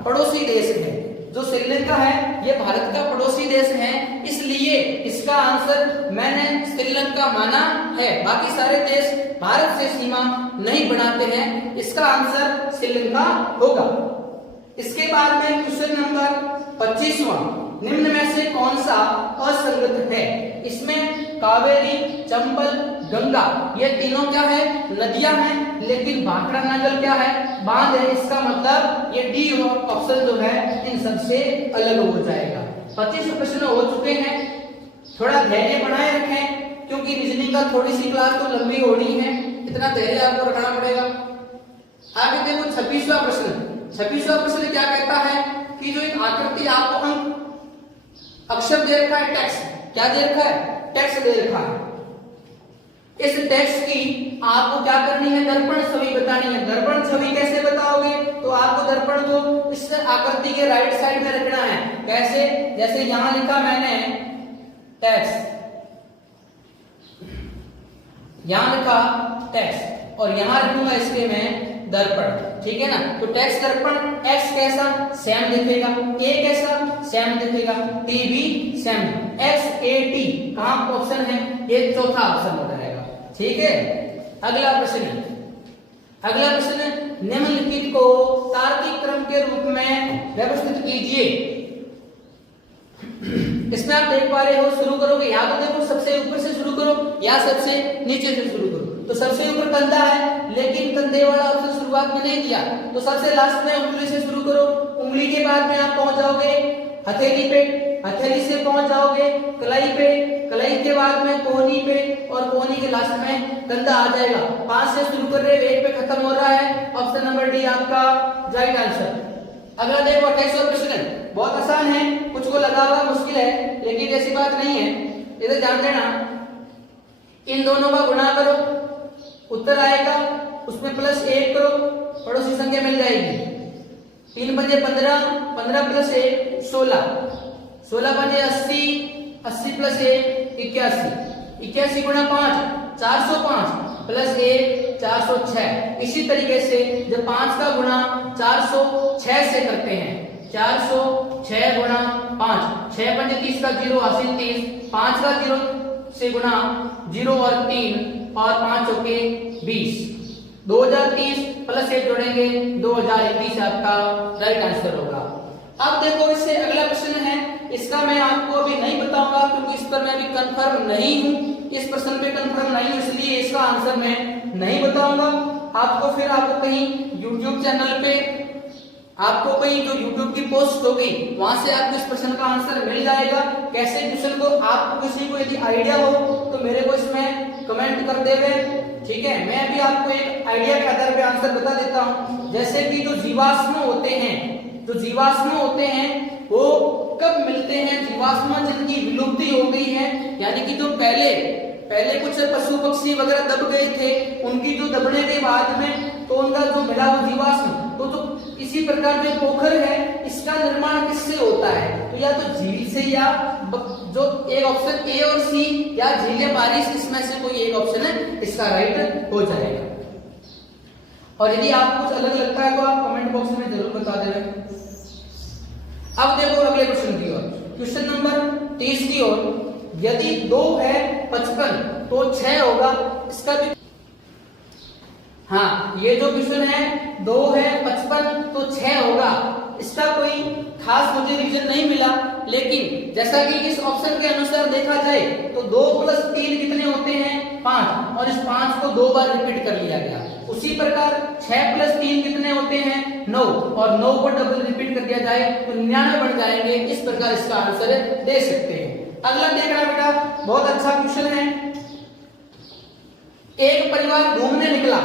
पड़ोसी देश है। जो श्रीलंका है ये भारत का पड़ोसी देश है, इसलिए इसका आंसर मैंने श्रीलंका माना है। बाकी सारे देश भारत से सीमा नहीं बनाते हैं, इसका आंसर श्रीलंका होगा। इसके बाद में क्वेश्चन नंबर 25वां, निम्न में से कौन सा असंगत है। इसमें कावेरी, चंबल, गंगा ये तीनों क्या है, नदियां हैं, लेकिन भाखड़ा नागल क्या है, बांध है। इसका मतलब ये डी ऑप्शन जो है इन सबसे अलग हो जाएगा। 25 प्रश्न हो चुके हैं, थोड़ा धैर्य बनाए रखें क्योंकि रीजनिंग का थोड़ी सी क्लास तो लंबी हो रही है, इतना धैर्य आपको रखना पड़ेगा। आगे देखो 26वां प्रश्न। 26वां प्रश्न क्या कहता है कि जो एक आकृति आपको अंक अक्षर दे रखा है, टेक्स्ट क्या दे रखा है, टेक्स्ट दे रखा है। इस टेक्स्ट की आपको क्या करनी है, दर्पण छवि बतानी है। दर्पण छवि कैसे बताओगे, तो आपको दर्पण को इस आकृति के राइट साइड में रखना है। कैसे, जैसे यहां लिखा मैंने टेक्स्ट, यहां लिखा टेक्स्ट और यहां रखूंगा इसके में दर्पण, ठीक है ना। तो टेक्स्ट दर्पण x कैसा, सेम दिखेगा, a कैसा, सेम दिखेगा, t भी सेम। x a t कहां ऑप्शन है, ये चौथा ऑप्शन हो जाएगा, ठीक है। अगला प्रश्न, अगला प्रश्न, निम्नलिखित को तार्किक क्रम के रूप में व्यवस्थित कीजिए। इसमें आप देख पा रहे हो, शुरू करोगे या तो देखो सबसे ऊपर से शुरू करो या सबसे नीचे से शुरू करो। तो सबसे ऊपर कंधा है, लेकिन कंधे वाला ऑप्शन शुरुआत में नहीं दिया, तो सबसे लास्ट में उंगली से शुरू करो। उंगली के बाद में आप पहुंच जाओगे हथेली पे, हथेली से पहुंच जाओगे कलाई पे, कलाई के बाद में कोहनी पे और कोहनी के लास्ट में कंधा आ जाएगा। 5 से शुरू कर रहे हो, 1 पे खत्म हो रहा है। ऑप्शन नंबर डी आपका राइट आंसर। अगला देखो 28वां प्रश्न, बहुत आसान है, कुछ को लगा हुआ मुश्किल है, लेकिन ऐसी बात नहीं है, इधर ध्यान देना। इन दोनों का गुणा करो, उत्तर आएगा, उसमें +1 करो, पड़ोसी संख्या मिल जाएगी। 3 पंजे 15, 15 + 1 16, 16 पंजे 80, 80 + 1 81, 81 × 5 405 +1 406। इसी तरीके से जब 5 का गुणा 406 से करते हैं, 406 × 5, 6 पंजे 30 का 0 80 30, 5 का 0 से गुणा 0 और 3 और 5 चौके 20, 2030 +1 जोड़ेंगे 2021 आपका राइट आंसर होगा। अब देखो इससे अगला प्रश्न है, इसका मैं आपको अभी नहीं बताऊंगा क्योंकि इस पर मैं अभी कंफर्म नहीं हूं, इस प्रश्न पे कंफर्म नहीं हूं, इसलिए इसका आंसर मैं नहीं बताऊंगा। आपको फिर आपको कहीं YouTube चैनल पे आपको कहीं जो YouTube की पोस्ट होगी वहां से आपको इस प्रश्न का आंसर मिल जाएगा। कैसे क्वेश्चन को आपको किसी को यदि आइडिया हो तो मेरे को इसमें कमेंट कर देवे, ठीक है। मैं अभी आपको एक आइडिया के आधार पे आंसर बता देता हूं। जैसे कि जो जीवाश्म होते हैं, जो जीवाश्म होते हैं वो कब मिलते हैं, जीवाश्म जिनकी विलुप्ति हो गई है, यानी कि जो पहले कुछ पशु पक्षी वगैरह दब गए थे, उनकी जो दबने के बाद में तो उनका जो मिला वो जीवाश्म, तो जो इसी प्रकार जो पोखर है इसका निर्माण किससे होता है, तो या तो झील से या जो एक ऑप्शन ए और सी या झील या बारिश, इसमें से कोई एक ऑप्शन है इसका राइट हो जाएगा। और यदि आपको कुछ अलग लगता है तो आप कमेंट बॉक्स में जरूर बता देना। अब देखो अगले क्वेश्चन की ओर, क्वेश्चन नंबर 30 की ओर। यदि 2 है 55 तो 6 होगा, इसका भी हाँ, ये जो क्वेश्चन है 2 है 55 तो 6 होगा, इसका कोई खास मुझे रीजन नहीं मिला, लेकिन जैसा कि इस ऑप्शन के अनुसार देखा जाए तो 2 + 3 कितने होते हैं 5, और इस 5 को 2 बार रिपीट कर लिया गया। उसी प्रकार 6 + 3 कितने होते हैं 9, और 9 को डबल रिपीट कर दिया जाए तो 99 बन जाएंगे। इस प्रकार इसका आंसर दे सकते हैं। अगला देखना बेटा, बहुत अच्छा क्वेश्चन है। एक परिवार घूमने निकला,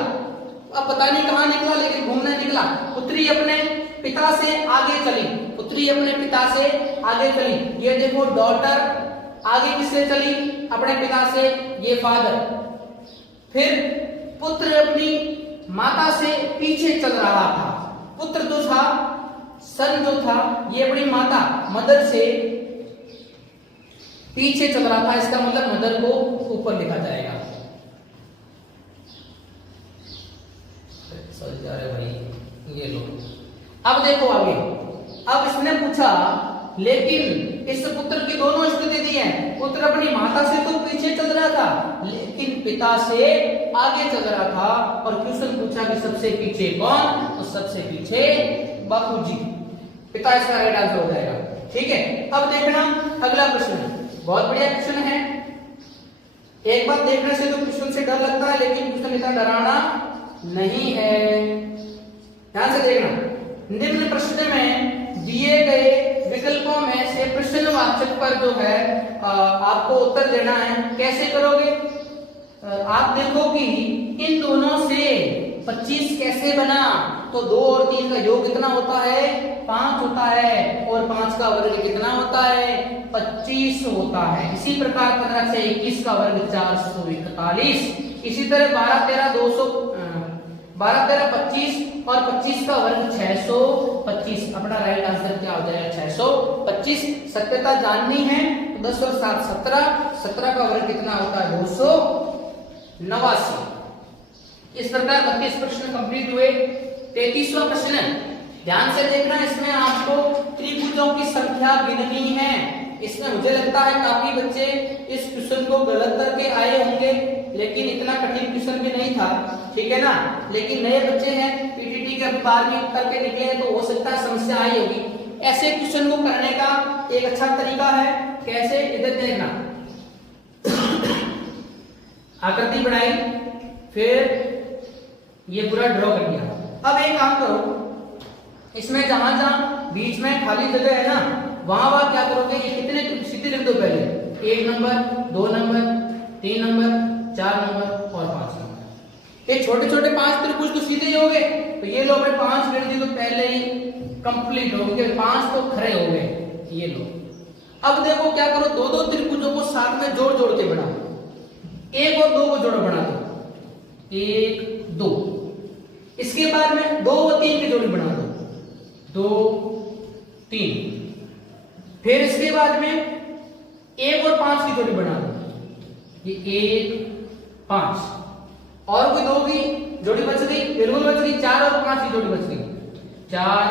अब पता नहीं कहां निकला लेकिन घूमने निकला। पुत्री अपने पिता से आगे चली, पुत्री अपने पिता से आगे चली, ये देखो डॉटर आगे किससे चली, अपने पिता से, ये फादर। फिर पुत्र अपनी माता से पीछे चल रहा था, पुत्र जो था, सन जो था, ये अपनी माता मदर से पीछे चल रहा था, इसका मतलब मदर को ऊपर लिखा जाएगा। अरे भाई ये लो, अब देखो आगे, अब इसने पूछा लेकिन इस पुत्र की दोनों स्थिति दी है, पुत्र अपनी माता से तो पीछे चल रहा था लेकिन पिता से आगे चल रहा था, और क्वेश्चन पूछा कि सबसे पीछे कौन, तो सबसे पीछे बापूजी, पिता इसका राइट आंसर हो जाएगा। ठीक है, अब देखना अगला प्रश्न, बहुत बढ़िया क्वेश्चन है। एक बार देखने से तो क्वेश्चन से डर लगता है, लेकिन क्वेश्चन इतना डराना नहीं है, ध्यान से देखना। निम्न प्रश्न में दिए गए विकल्पों में से प्रश्नवाचक पर जो है आपको उत्तर देना है। कैसे करोगे? आप देखो कि इन दोनों से 25 कैसे बना, तो 2 और 3 का योग कितना होता है, 5 होता है, और 5 का वर्ग कितना होता है, 25 होता है। इसी प्रकार 15 से 21 का वर्ग 441, इसी तरह 12 13 25 और 25 का वर्ग 625। अपना राइट आंसर क्या हो जाएगा, 625। सत्यता जाननी है तो 10 और 7 17, 17 का वर्ग कितना होता है, 289। इस प्रकार 32 प्रश्न कंप्लीट हुए। 33वां प्रश्न, ध्यान से देखना, इसमें आपको त्रिभुजों की संख्या गिननी है। इसमें मुझे लगता है काफी बच्चे इस क्वेश्चन को गलत करके आए होंगे, लेकिन इतना कठिन क्वेश्चन भी नहीं था, ठीक है ना। लेकिन नए बच्चे हैं, पीटीटी के 12वीं करके निकले हैं, तो हो सकता है समस्या आई होगी। ऐसे क्वेश्चन को करने का एक अच्छा तरीका है, कैसे, इधर देखना, आकृति बनाई, फिर ये पूरा ड्रॉ कर दिया। अब एक काम करो, इसमें जहां जहां बीच में खाली जगह है ना, वहां क्या करोगे, ये कितने सीधे लिख दो पहले, 1 नंबर, 2 नंबर, 3 नंबर, 4 नंबर और 5 नंबर। ये छोटे छोटे 5 त्रिभुज तो सीधे ही हो गए, तो ये लो अपने 5 गिन दी तो पहले ही कंप्लीट हो गए, 5 तो खड़े हो गए, ये लो। अब देखो क्या करो, 2-2 त्रिभुजों को साथ में जोड़ जोड़ के बनाओ, 1 और 2 को जोड़ बना दो, 1 2। इसके बाद में 2 और 3 की जोड़ी बना दो, 2 3। फिर इसके बाद में 1 और 5 की जोड़ी बना दो, ये 1 5, और कोई 2 की जोड़ी बच गई, बिल्कुल बच गई, 4 और 5 की जोड़ी बच गई, 4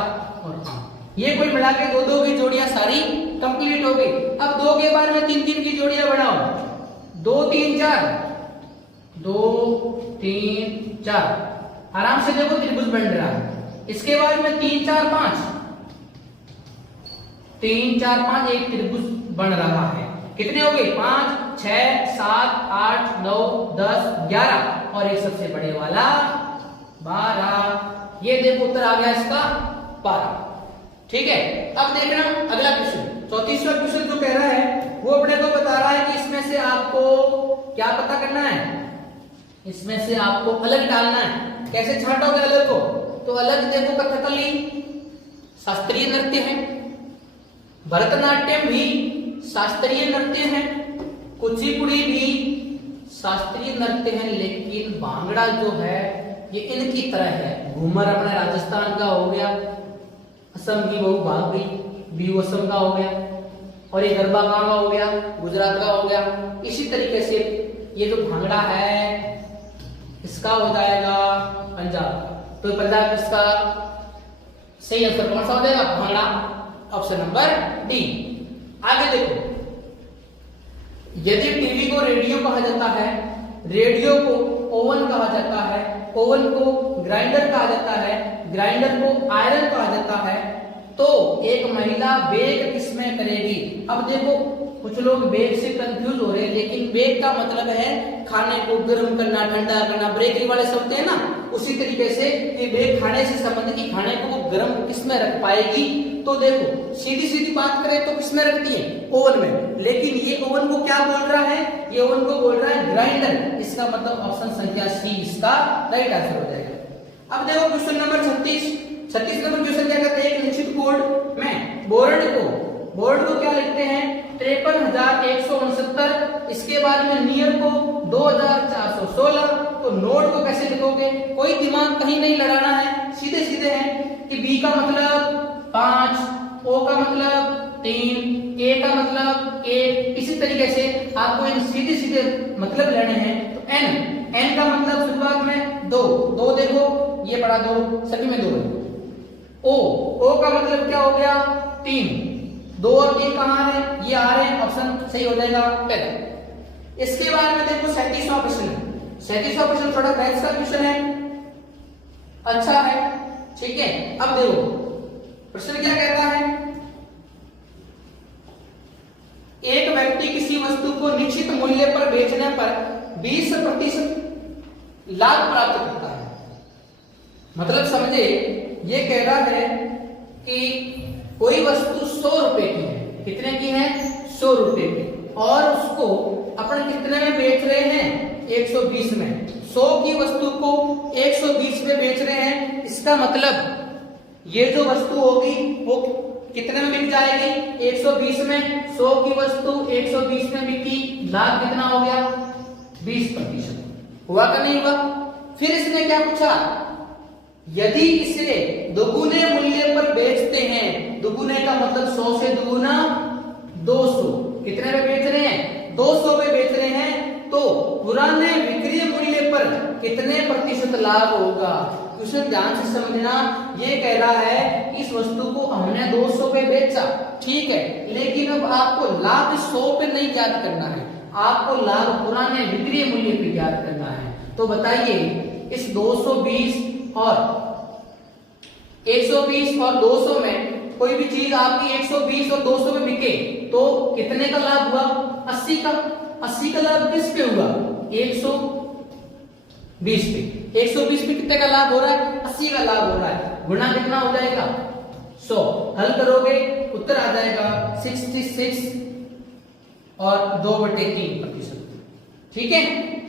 और 5। ये कुल मिला के 2-2 की जोड़ियां सारी कंप्लीट हो गई। अब 2 के बाद में 3-3 की जोड़ियां बनाओ, 2 3 4, 2 3 4, आराम से देखो त्रिभुज बन रहा है। इसके बाद में 3 4 5, 3 4 5, एक त्रिभुज बन रहा है। कितने हो गए, 5 6 7 8 9 10 11, और एक सबसे बड़े वाला 12। ये देखो उत्तर आ गया इसका 12। ठीक है, अब देखना अगला क्वेश्चन, 34वां क्वेश्चन जो कह रहा है वो अपने को बता रहा है कि इसमें से आपको क्या पता करना है, इसमें से आपको अलग डालना है। कैसे छांटोगे अलग को, तो अलग देखो, कथकली शास्त्रीय नृत्य है, भरतनाट्यम भी शास्त्रीय नृत्य है, कुचिपुड़ी भी शास्त्रीय नृत्य है, लेकिन भांगड़ा जो है ये इनकी तरह है। घूमर अपना राजस्थान का हो गया, असम की बहु भाग भी असम का हो गया, और ये गरबा कहाँ का हो गया, गुजरात का हो गया। इसी तरीके से ये जो भांगड़ा है इसका हो जाएगा पंजाब, तो पंजाब इसका सही आंसर कौन सा हो जाएगा, भांगड़ा, ऑप्शन नंबर डी। आगे देखो, यदि टीवी को रेडियो कहा जाता है, रेडियो को ओवन कहा जाता है, ओवन को ग्राइंडर कहा जाता है, ग्राइंडर को आयरन कहा जाता है, तो एक महिला बेक किसमें करेगी। अब देखो कुछ लोग बेक से कंफ्यूज हो रहे हैं, लेकिन बेक का मतलब है खाने को गर्म करना, ठंडा करना, बेकरी वाले शब्द है ना, उसी तरीके से ये बेक खाने से संबंधित कि खाने को वो गर्म किसमें रख पाएगी। तो देखो सीधी सीधी बात करें तो किसमें रखती है, ओवन में, लेकिन ये ओवन को क्या बोल रहा है, ये ओवन को बोल रहा है ग्राइंडर। इसका मतलब ऑप्शन संख्या सी इसका राइट आंसर हो जाएगा। अब देखो क्वेश्चन नंबर 36 नंबर क्वेश्चन क्या कहते हैं, एक निश्चित कोड में बोर्ड को क्या लिखते हैं 53,169। इसके बाद में नियर को 2,416। तो नोड को कैसे लिखोगे, कोई दिमाग कहीं नहीं लड़ाना है, सीधे सीधे है कि बी का मतलब 5, ओ का मतलब 3, ए का मतलब 1। इसी तरीके से आपको इन सीधे सीधे मतलब लेने हैं। तो एन का मतलब शुरुआत में 2 देखो ये पड़ा 2, सभी में 2 है। ओ का मतलब क्या हो गया 3, 2 और 3 कहां है, ये आ रहे हैं, ऑप्शन सही हो जाएगा पहला। इसके बाद में देखो 37वां प्रश्न। 37वां प्रश्न थोड़ा मैथ्स का क्वेश्चन है, अच्छा है, ठीक है। अब देखो प्रश्न क्या कहता है, एक व्यक्ति किसी वस्तु को निश्चित मूल्य पर बेचने पर 20% लाभ प्राप्त करता है। मतलब समझे, ये कह रहा है कि कोई वस्तु 100 रुपए की है, कितने की है 100 रुपए की, और उसको अपन कितने में बेच रहे हैं 120 में। 100 की वस्तु को 120 में बेच रहे हैं, इसका मतलब ये जो वस्तु होगी वो कितने में बिक जाएगी 120 में। 100 की वस्तु 120 में बिकी, लाभ कितना हो गया 20%। हुआ का नहीं हुआ। फिर इसने क्या पूछा, यदि इसे दोगुने मूल्य पर बेचते हैं, दोगुने का मतलब 100 से दुगुना 200, कितने में बेच रहे हैं 200 में बेच रहे हैं, तो पुराने विक्रय मूल्य पर कितने प्रतिशत लाभ होगा। क्वेश्चन ध्यान से समझना, ये कह रहा है इस वस्तु को हमने 200 पे बेचा, ठीक है, लेकिन अब आपको लाभ 100 पे नहीं ज्ञात करना है, आपको लाभ पुराने विक्रय मूल्य पे ज्ञात करना है। तो बताइए इस 220 और 120 और 200 में कोई भी चीज आपकी 120 और 200 में बिके तो कितने का लाभ हुआ 80 का। 80 का लाभ किस पे हुआ 120 पे। 120 पे कितने का लाभ हो रहा है 80 का लाभ हो रहा है, गुणा कितना हो जाएगा 100। हल करोगे उत्तर आ जाएगा 66 और 2/3%। ठीक है,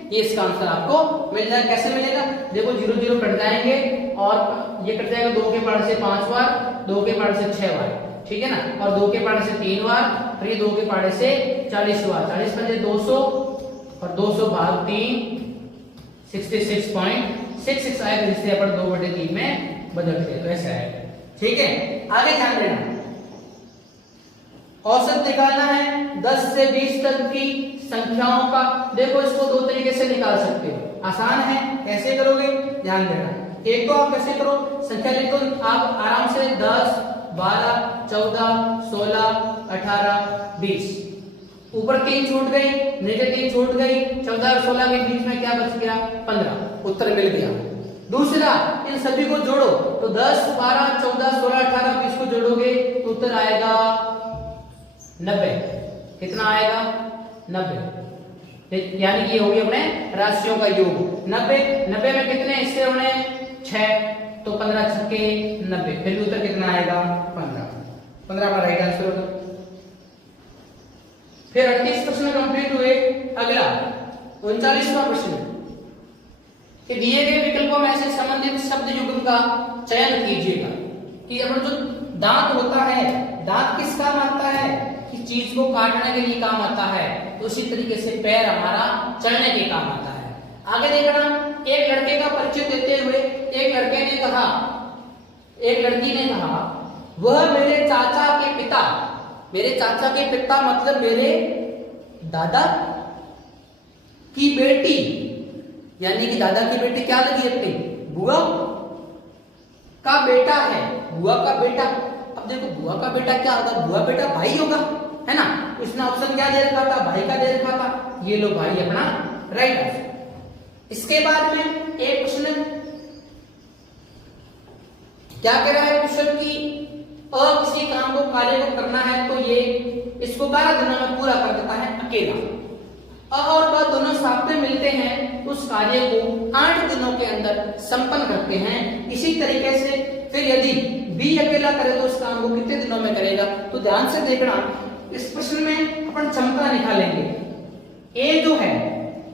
ये इसका आंसर आपको मिल जाएगा। कैसे मिलेगा, देखो 0 0 कट जाएंगे और ये कट जाएगा 2 के पावर से 5 बार, 2 के पावर से 6 बार, ठीक है ना, और 2 के पावर से 3 बार, फिर 2 के पावर से 40 बार। 40 पंजे 200 और 200 भाग 3 66.66 आएगा, जिससे अपन 2/3 में बदलते हैं, तो ऐसा है। ठीक है, आगे ध्यान देना, औसत निकालना है 10 से 20 तक की संख्याओं का। देखो इसको 2 तरीके से निकाल सकते हो, आसान है, कैसे करोगे ध्यान देना। एक तो आप कैसे करो, संख्या लिखो आप आराम से 10 12 14 16 18 20, ऊपर 3 छूट गई, नीचे 3 छूट गई, 14 और 16 के बीच में क्या बच गया 15, उत्तर मिल गया। दूसरा, इन सभी को जोड़ो तो 10 12 14 16 18 20 को जोड़ोगे तो उत्तर आएगा 90। कितना आएगा 90, यानी कि हो गया अपने राशियों का योग 90। 90 में कितने हिस्से होने 6, तो 15 छक्के 90, फिर उत्तर कितना आएगा 15 का राइट आंसर होगा। फिर 38 प्रश्न कंप्लीट हुए। अगला 39वां प्रश्न, कि दिए गए विकल्पों में से संबंधित शब्द युग्म का चयन कीजिएगा। कि अपन जो दांत होता है, दांत किस काम आता है कि चीज को काटने के लिए काम आता है, तो उसी तरीके से पैर हमारा चलने के काम आता है। आगे देखना, एक लड़के का परिचय देते हुए एक लड़की ने कहा वह मेरे चाचा के पिता मतलब मेरे दादा की बेटी, यानी कि दादा की बेटी क्या लगी अपनी बुआ का बेटा है, बुआ का बेटा। अब देखो बुआ का बेटा क्या होगा, बुआ बेटा भाई होगा, है ना। इसने ऑप्शन क्या दे रखा था, भाई का दे रखा था, ये लो भाई अपना राइट आंसर। इसके बाद में एक प्रश्न क्या कह रहा है क्वेश्चन की, किसी काम को कार्य को करना है तो ये इसको 12 दिनों में पूरा कर देता है अकेला। और ब दोनों साथ में मिलते हैं तो उस कार्य को 8 दिनों के अंदर संपन्न करते हैं। इसी तरीके से फिर यदि बी अकेला करे तो उस काम को कितने दिनों में करेगा। तो ध्यान से देखना, इस प्रश्न में अपन क्षमता निकालेंगे। ए जो है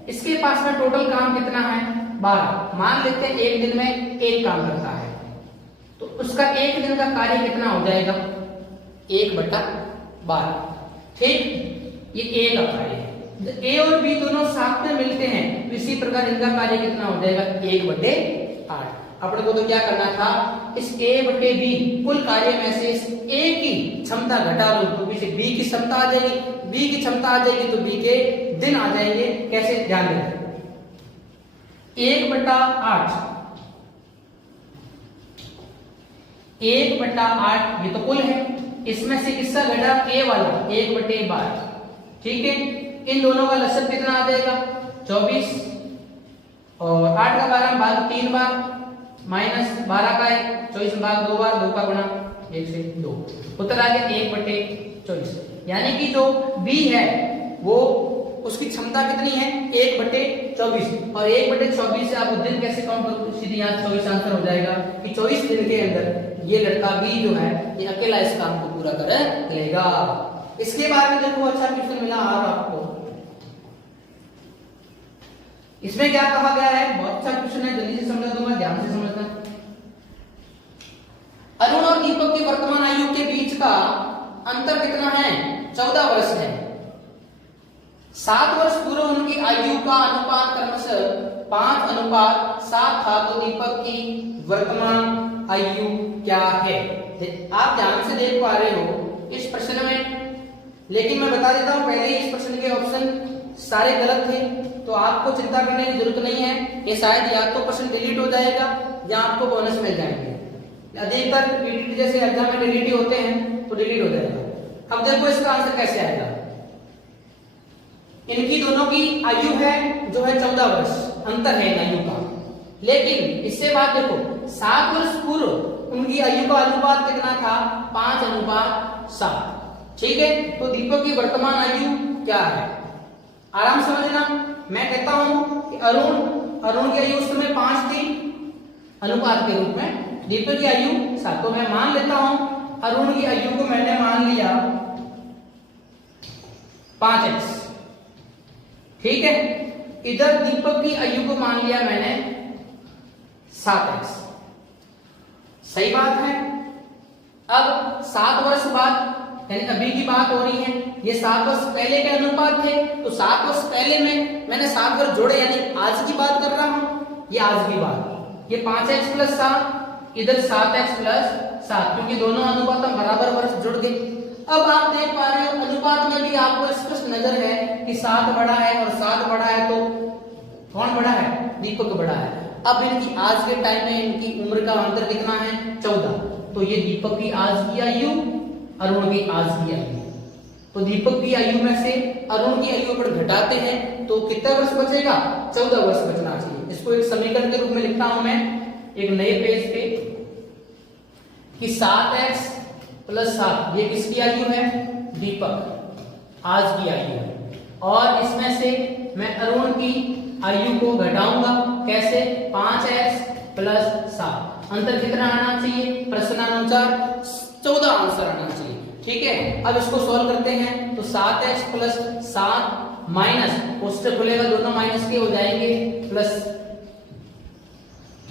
इसके पास में टोटल काम कितना है 12, मान लेते हैं एक दिन में एक काम करता है, तो उसका एक दिन का कार्य कितना हो जाएगा, 1/12। ठीक, ये ए का कार्य है। ए और बी दोनों साथ में मिलते हैं, तो इसी प्रकार इनका कार्य कितना हो जाएगा 1/8। अपने को तो क्या करना था, इस a बटे b कुल कार्य में से इस a की क्षमता घटा लो तो पीछे b की क्षमता आ जाएगी, b की क्षमता आ जाएगी तो b के दिन आ जाएंगे। कैसे, ध्यान देना, 1/8 1/8 ये तो कुल है, इसमें से किसका घटा, a वाला 1/12। ठीक है, इन दोनों का लसक कितना आ जाएगा 24 और 8 का 12 भाग 3 बार माइनस 12 का 24 भाग 2 बार, 2 का गुणा 1 से 2, उत्तर आ गया 1/24। यानी कि जो b है वो उसकी क्षमता कितनी है 1/24 और 1/24 से आप दिन कैसे काउंट करोगे, सीधे यहाँ 24 आंसर हो जाएगा कि 24 दिन के अंदर ये लड़का b जो है ये अकेला इस काम को पूरा कर लेगा। इसके बाद में देखो अच्छा क्वेश्चन मिला और आपको, इसमें क्या कहा गया है, बहुत अच्छा क्वेश्चन है, जल्दी से समझा दूंगा, ध्यान से समझना। अरुण और दीपक की वर्तमान आयु के बीच का अंतर कितना है 14 वर्ष है। 7 वर्ष पूर्व उनकी आयु का अनुपात क्रमशः 5:7 था, तो दीपक की वर्तमान आयु क्या है। आप ध्यान से देख पा रहे हो इस प्रश्न में, लेकिन मैं बता देता हूं पहले ही इस प्रश्न के ऑप्शन सारे गलत थे, तो आपको चिंता करने की जरूरत नहीं है। ये शायद या तो प्रश्न डिलीट हो जाएगा या आपको बोनस मिल जाएंगे। अधिकतर पीटीटी जैसे एग्जाम में डिलीट ही होते हैं तो डिलीट हो जाएगा। अब देखो इसका आंसर कैसे आएगा, इनकी दोनों की आयु है जो है 14 वर्ष अंतर है इन आयु का, लेकिन इससे बात देखो 7 वर्ष पूर्व उनकी आयु का अनुपात कितना था 5:7। ठीक है, तो दीपक की वर्तमान आयु क्या है, आराम समझना। मैं कहता हूं कि अरुण की आयु उस समय 5 थी अनुपात के रूप में, दीपक की आयु 7, तो मैं मान लेता हूं अरुण की आयु को मैंने मान लिया 5x। ठीक है, इधर दीपक की आयु को मान लिया मैंने 7x। सही बात है। अब 7 वर्ष बाद यानी अभी की बात हो रही है, ये 7 वर्ष पहले के अनुपात थे, तो 7 वर्ष पहले में मैंने 7 वर्ष जोड़े यानी आज की बात कर रहा हूं, ये आज की बात, ये 5x + 7 इधर 7x + 7, क्योंकि दोनों अनुपात हम बराबर वर्ष जुड़ गए। अब आप देख पा रहे हो अनुपात में भी आपको स्पष्ट नजर है कि 7 बड़ा है और 7 बड़ा है, तो कौन बड़ा है, दीपक बड़ा है। अब इनकी आज के टाइम में इनकी उम्र का अंतर कितना है 14, तो ये दीपक की आज की आयु अरुण की आज की आयु, तो दीपक की आयु में से अरुण की आयु पर घटाते हैं तो कितना वर्ष बचेगा 14 वर्ष बचना चाहिए। इसको एक समीकरण के रूप में लिखता हूं मैं एक नए पेज पे कि 7x + 7 ये किसकी आयु है, दीपक आज की आयु है, और इसमें से मैं अरुण की आयु को घटाऊंगा कैसे 5x + 7, अंतर कितना आना चाहिए प्रश्नानुसार 14 आंसर आना चाहिए। ठीक है, अब इसको सॉल्व करते हैं तो 7x + 7 माइनस उससे खुलेगा दोनों माइनस के हो जाएंगे प्लस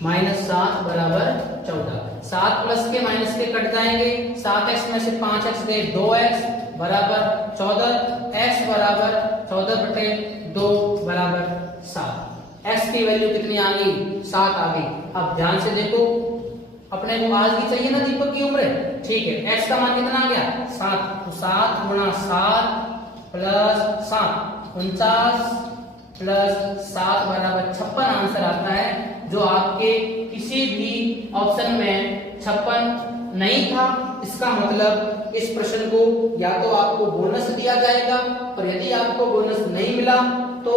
-7 बराबर 14, 7 प्लस के माइनस के कट जाएंगे, 7x में से 5x गए 2x बराबर 14, x बराबर 14/2 बराबर 7। x की वैल्यू कितनी आ गई 7 आ गई। अब ध्यान से देखो अपने को आज की चाहिए ना दीपक की उम्र, ठीक है, x का मान कितना आ गया 7, तो 7 × 7 + 7 49 + 7 बराबर 56 आंसर आता है, जो आपके किसी भी ऑप्शन में 56 नहीं था। इसका मतलब इस प्रश्न को या तो आपको बोनस दिया जाएगा, और यदि आपको बोनस नहीं मिला तो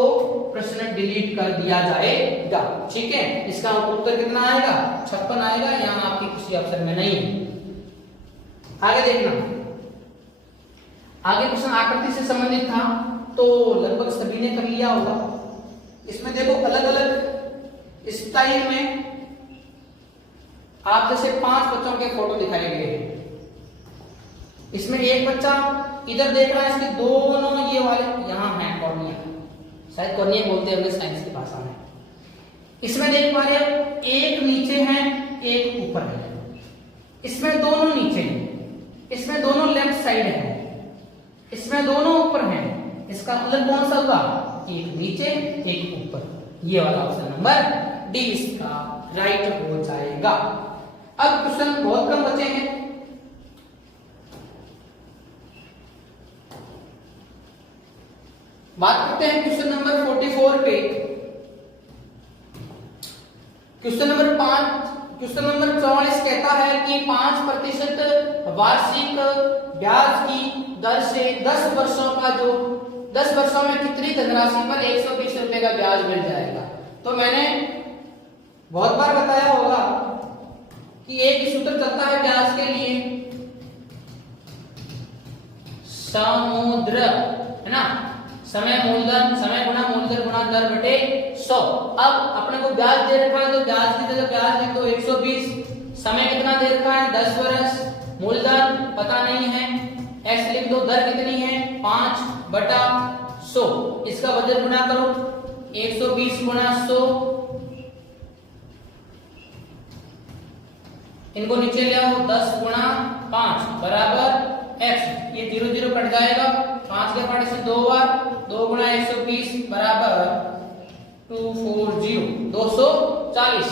प्रश्न डिलीट कर दिया जाएगा। ठीक है, इसका उत्तर कितना आएगा 56 आएगा, यहाँ आपकी किसी ऑप्शन में नहीं है। आगे देखना, आगे प्रश्न आकृति से संबंधित था तो लगभग सभी ने कर लिया होगा। इसमें देखो अलग अलग स्टाइल में आप जैसे 5 बच्चों के फोटो दिखाए गए हैं। इसमें एक बच्चा इधर देख रहा है, इसके दोनों ये वाले यहाँ है कॉर्निया, शायद कॉर्निया बोलते हैं साइंस की भाषा में। इसमें देख पा रहे हो एक नीचे है एक ऊपर है, इसमें दोनों नीचे हैं। इसमें दोनों लेफ्ट साइड हैं, इसमें दोनों ऊपर हैं, इसका मतलब कौन सा होगा, एक नीचे एक ऊपर, ये वाला ऑप्शन नंबर डी इसका राइट हो जाएगा। अब क्वेश्चन बहुत कम बचे हैं, बात करते हैं क्वेश्चन नंबर 44 पे। क्वेश्चन नंबर 44 कहता है कि 5% वार्षिक ब्याज की दर से 10 वर्षों में कितनी धनराशि पर 120 रुपए का ब्याज मिल जाएगा। तो मैंने बहुत बार बताया होगा कि एक ही सूत्र चलता है ब्याज के लिए, समुद्र, है ना, समय गुणा मूलधन गुणा दर बटे 100। अब अपने को ब्याज दे रखा है तो ब्याज की जगह ब्याज लिख दो 120, समय कितना दे रखा है 10 वर्ष, मूलधन पता नहीं है, x लिख दो, दर कितनी है 5/100, इसका वजन गुणा करो 120 गुणा 100, इनको नीचे ले आओ 10 गुणा 5 बराबर x, ये 0 0 कट जाएगा, 5 के पार्ट से 2 बार, 2 गुणा 120 बराबर 240,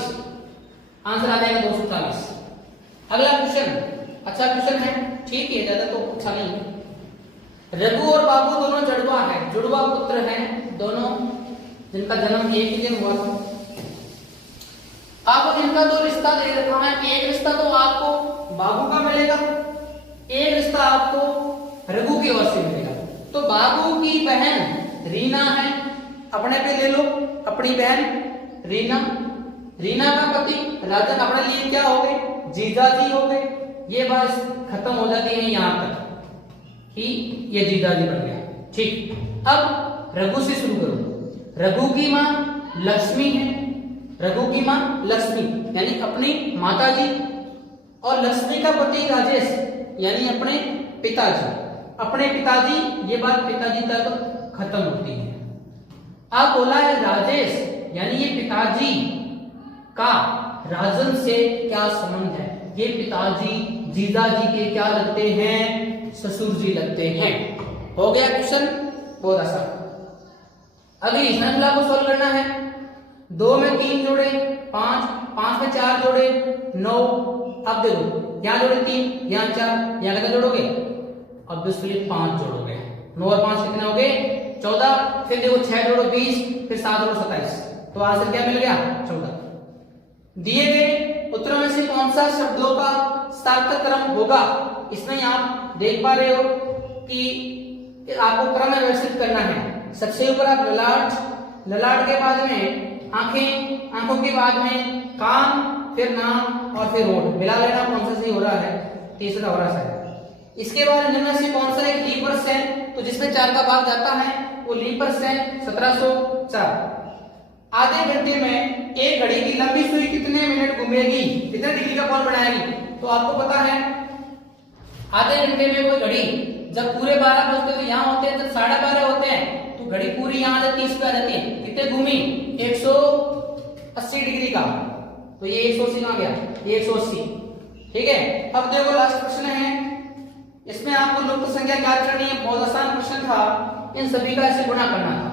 आंसर आ जाएगा 240। अगला क्वेश्चन अच्छा क्वेश्चन है, ठीक है, ज्यादा तो अच्छा नहीं है। रघु और बाबू दोनों जुड़वा पुत्र हैं, दोनों जिनका जन्म एक ही दिन हुआ था। अब इनका दो रिश्ता दे रखा है, एक रिश्ता तो आपको बाबू का मिलेगा, एक रिश्ता आपको रघु की ओर से मिलेगा। तो बाबू की बहन रीना है, अपने पे ले लो, अपनी बहन रीना का पति राजन अपने लिए क्या हो गए, जीजाजी हो गए। ये बात खत्म हो जाती है यहां तक कि ये जीजाजी बन गया, ठीक। अब रघु से शुरू करो। रघु की मां लक्ष्मी है, यानी अपनी माताजी, और लक्ष्मी का पति राजेश यानी अपने पिताजी, ये बात पिताजी तक खत्म होती है। अब बोला है राजेश, यानी ये पिताजी का राजन से क्या संबंध है, ये पिताजी जीजाजी के क्या लगते हैं, ससुर जी लगते हैं। हो गया क्वेश्चन, बहुत आसान। अगली श्रृंखला को सोल्व करना है। 2 में 3 जोड़े 5 में 4 जोड़े 9। अब देखो यहाँ जोड़े 3, यहाँ 4, यहाँ कितना जोड़ोगे, ऑब्वियसली 5 जोड़ोगे। 9 और 5 कितने हो गए 14। फिर देखो 6 जोड़ो 20, फिर 7 जोड़ो 27, तो आंसर क्या मिल गया 14। दिए गए उत्तरों में से कौन सा शब्दों का सार्थक क्रम होगा, इसमें आप देख पा रहे हो कि आपको क्रम व्यवस्थित करना है। सबसे ऊपर आप ललाट के बाद में आंखें, आंखों के बाद में कान, फिर नाम और फिर होठ, मिला लेना कौन सा सही हो रहा है, तीसरा हो रहा है। इसके बाद इनमें से कौन सा एक लीपर्स है, तो जिसमें 4 का भाग जाता है वो लीपर्स है 1704। आधे घंटे में एक घड़ी की लंबी सुई कितने मिनट घूमेगी, कितने डिग्री का कोण बनाएगी, तो आपको पता है आधे घंटे में कोई घड़ी जब पूरे 12 बजते तो यहाँ होते हैं, जब 12:30 होते हैं तो घड़ी पूरी यहाँ आ जाती है, इस पे आ जाती है, कितने घूमी 180 डिग्री का, तो ये 180 कहां गया, ये 180, ठीक है। अब देखो लास्ट प्रश्न है, इसमें आपको लुप्त संख्या ज्ञात करनी है, बहुत आसान प्रश्न था, इन सभी का ऐसे गुणा करना था।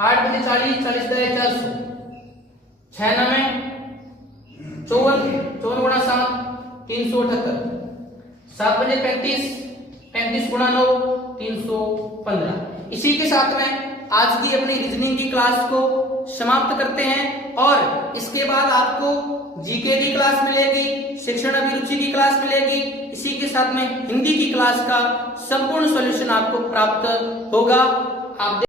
8 बजे 40, 40 × 400, 6 9 54, 54 गुणा 7 378, 7 बजे 35, 35 गुणा 9 315। इसी के साथ में आज की अपनी रीजनिंग की क्लास को समाप्त करते हैं, और इसके बाद आपको जीके की क्लास मिलेगी, शिक्षण अभिरुचि की क्लास मिलेगी, इसी के साथ में हिंदी की क्लास का संपूर्ण सॉल्यूशन आपको प्राप्त होगा। आप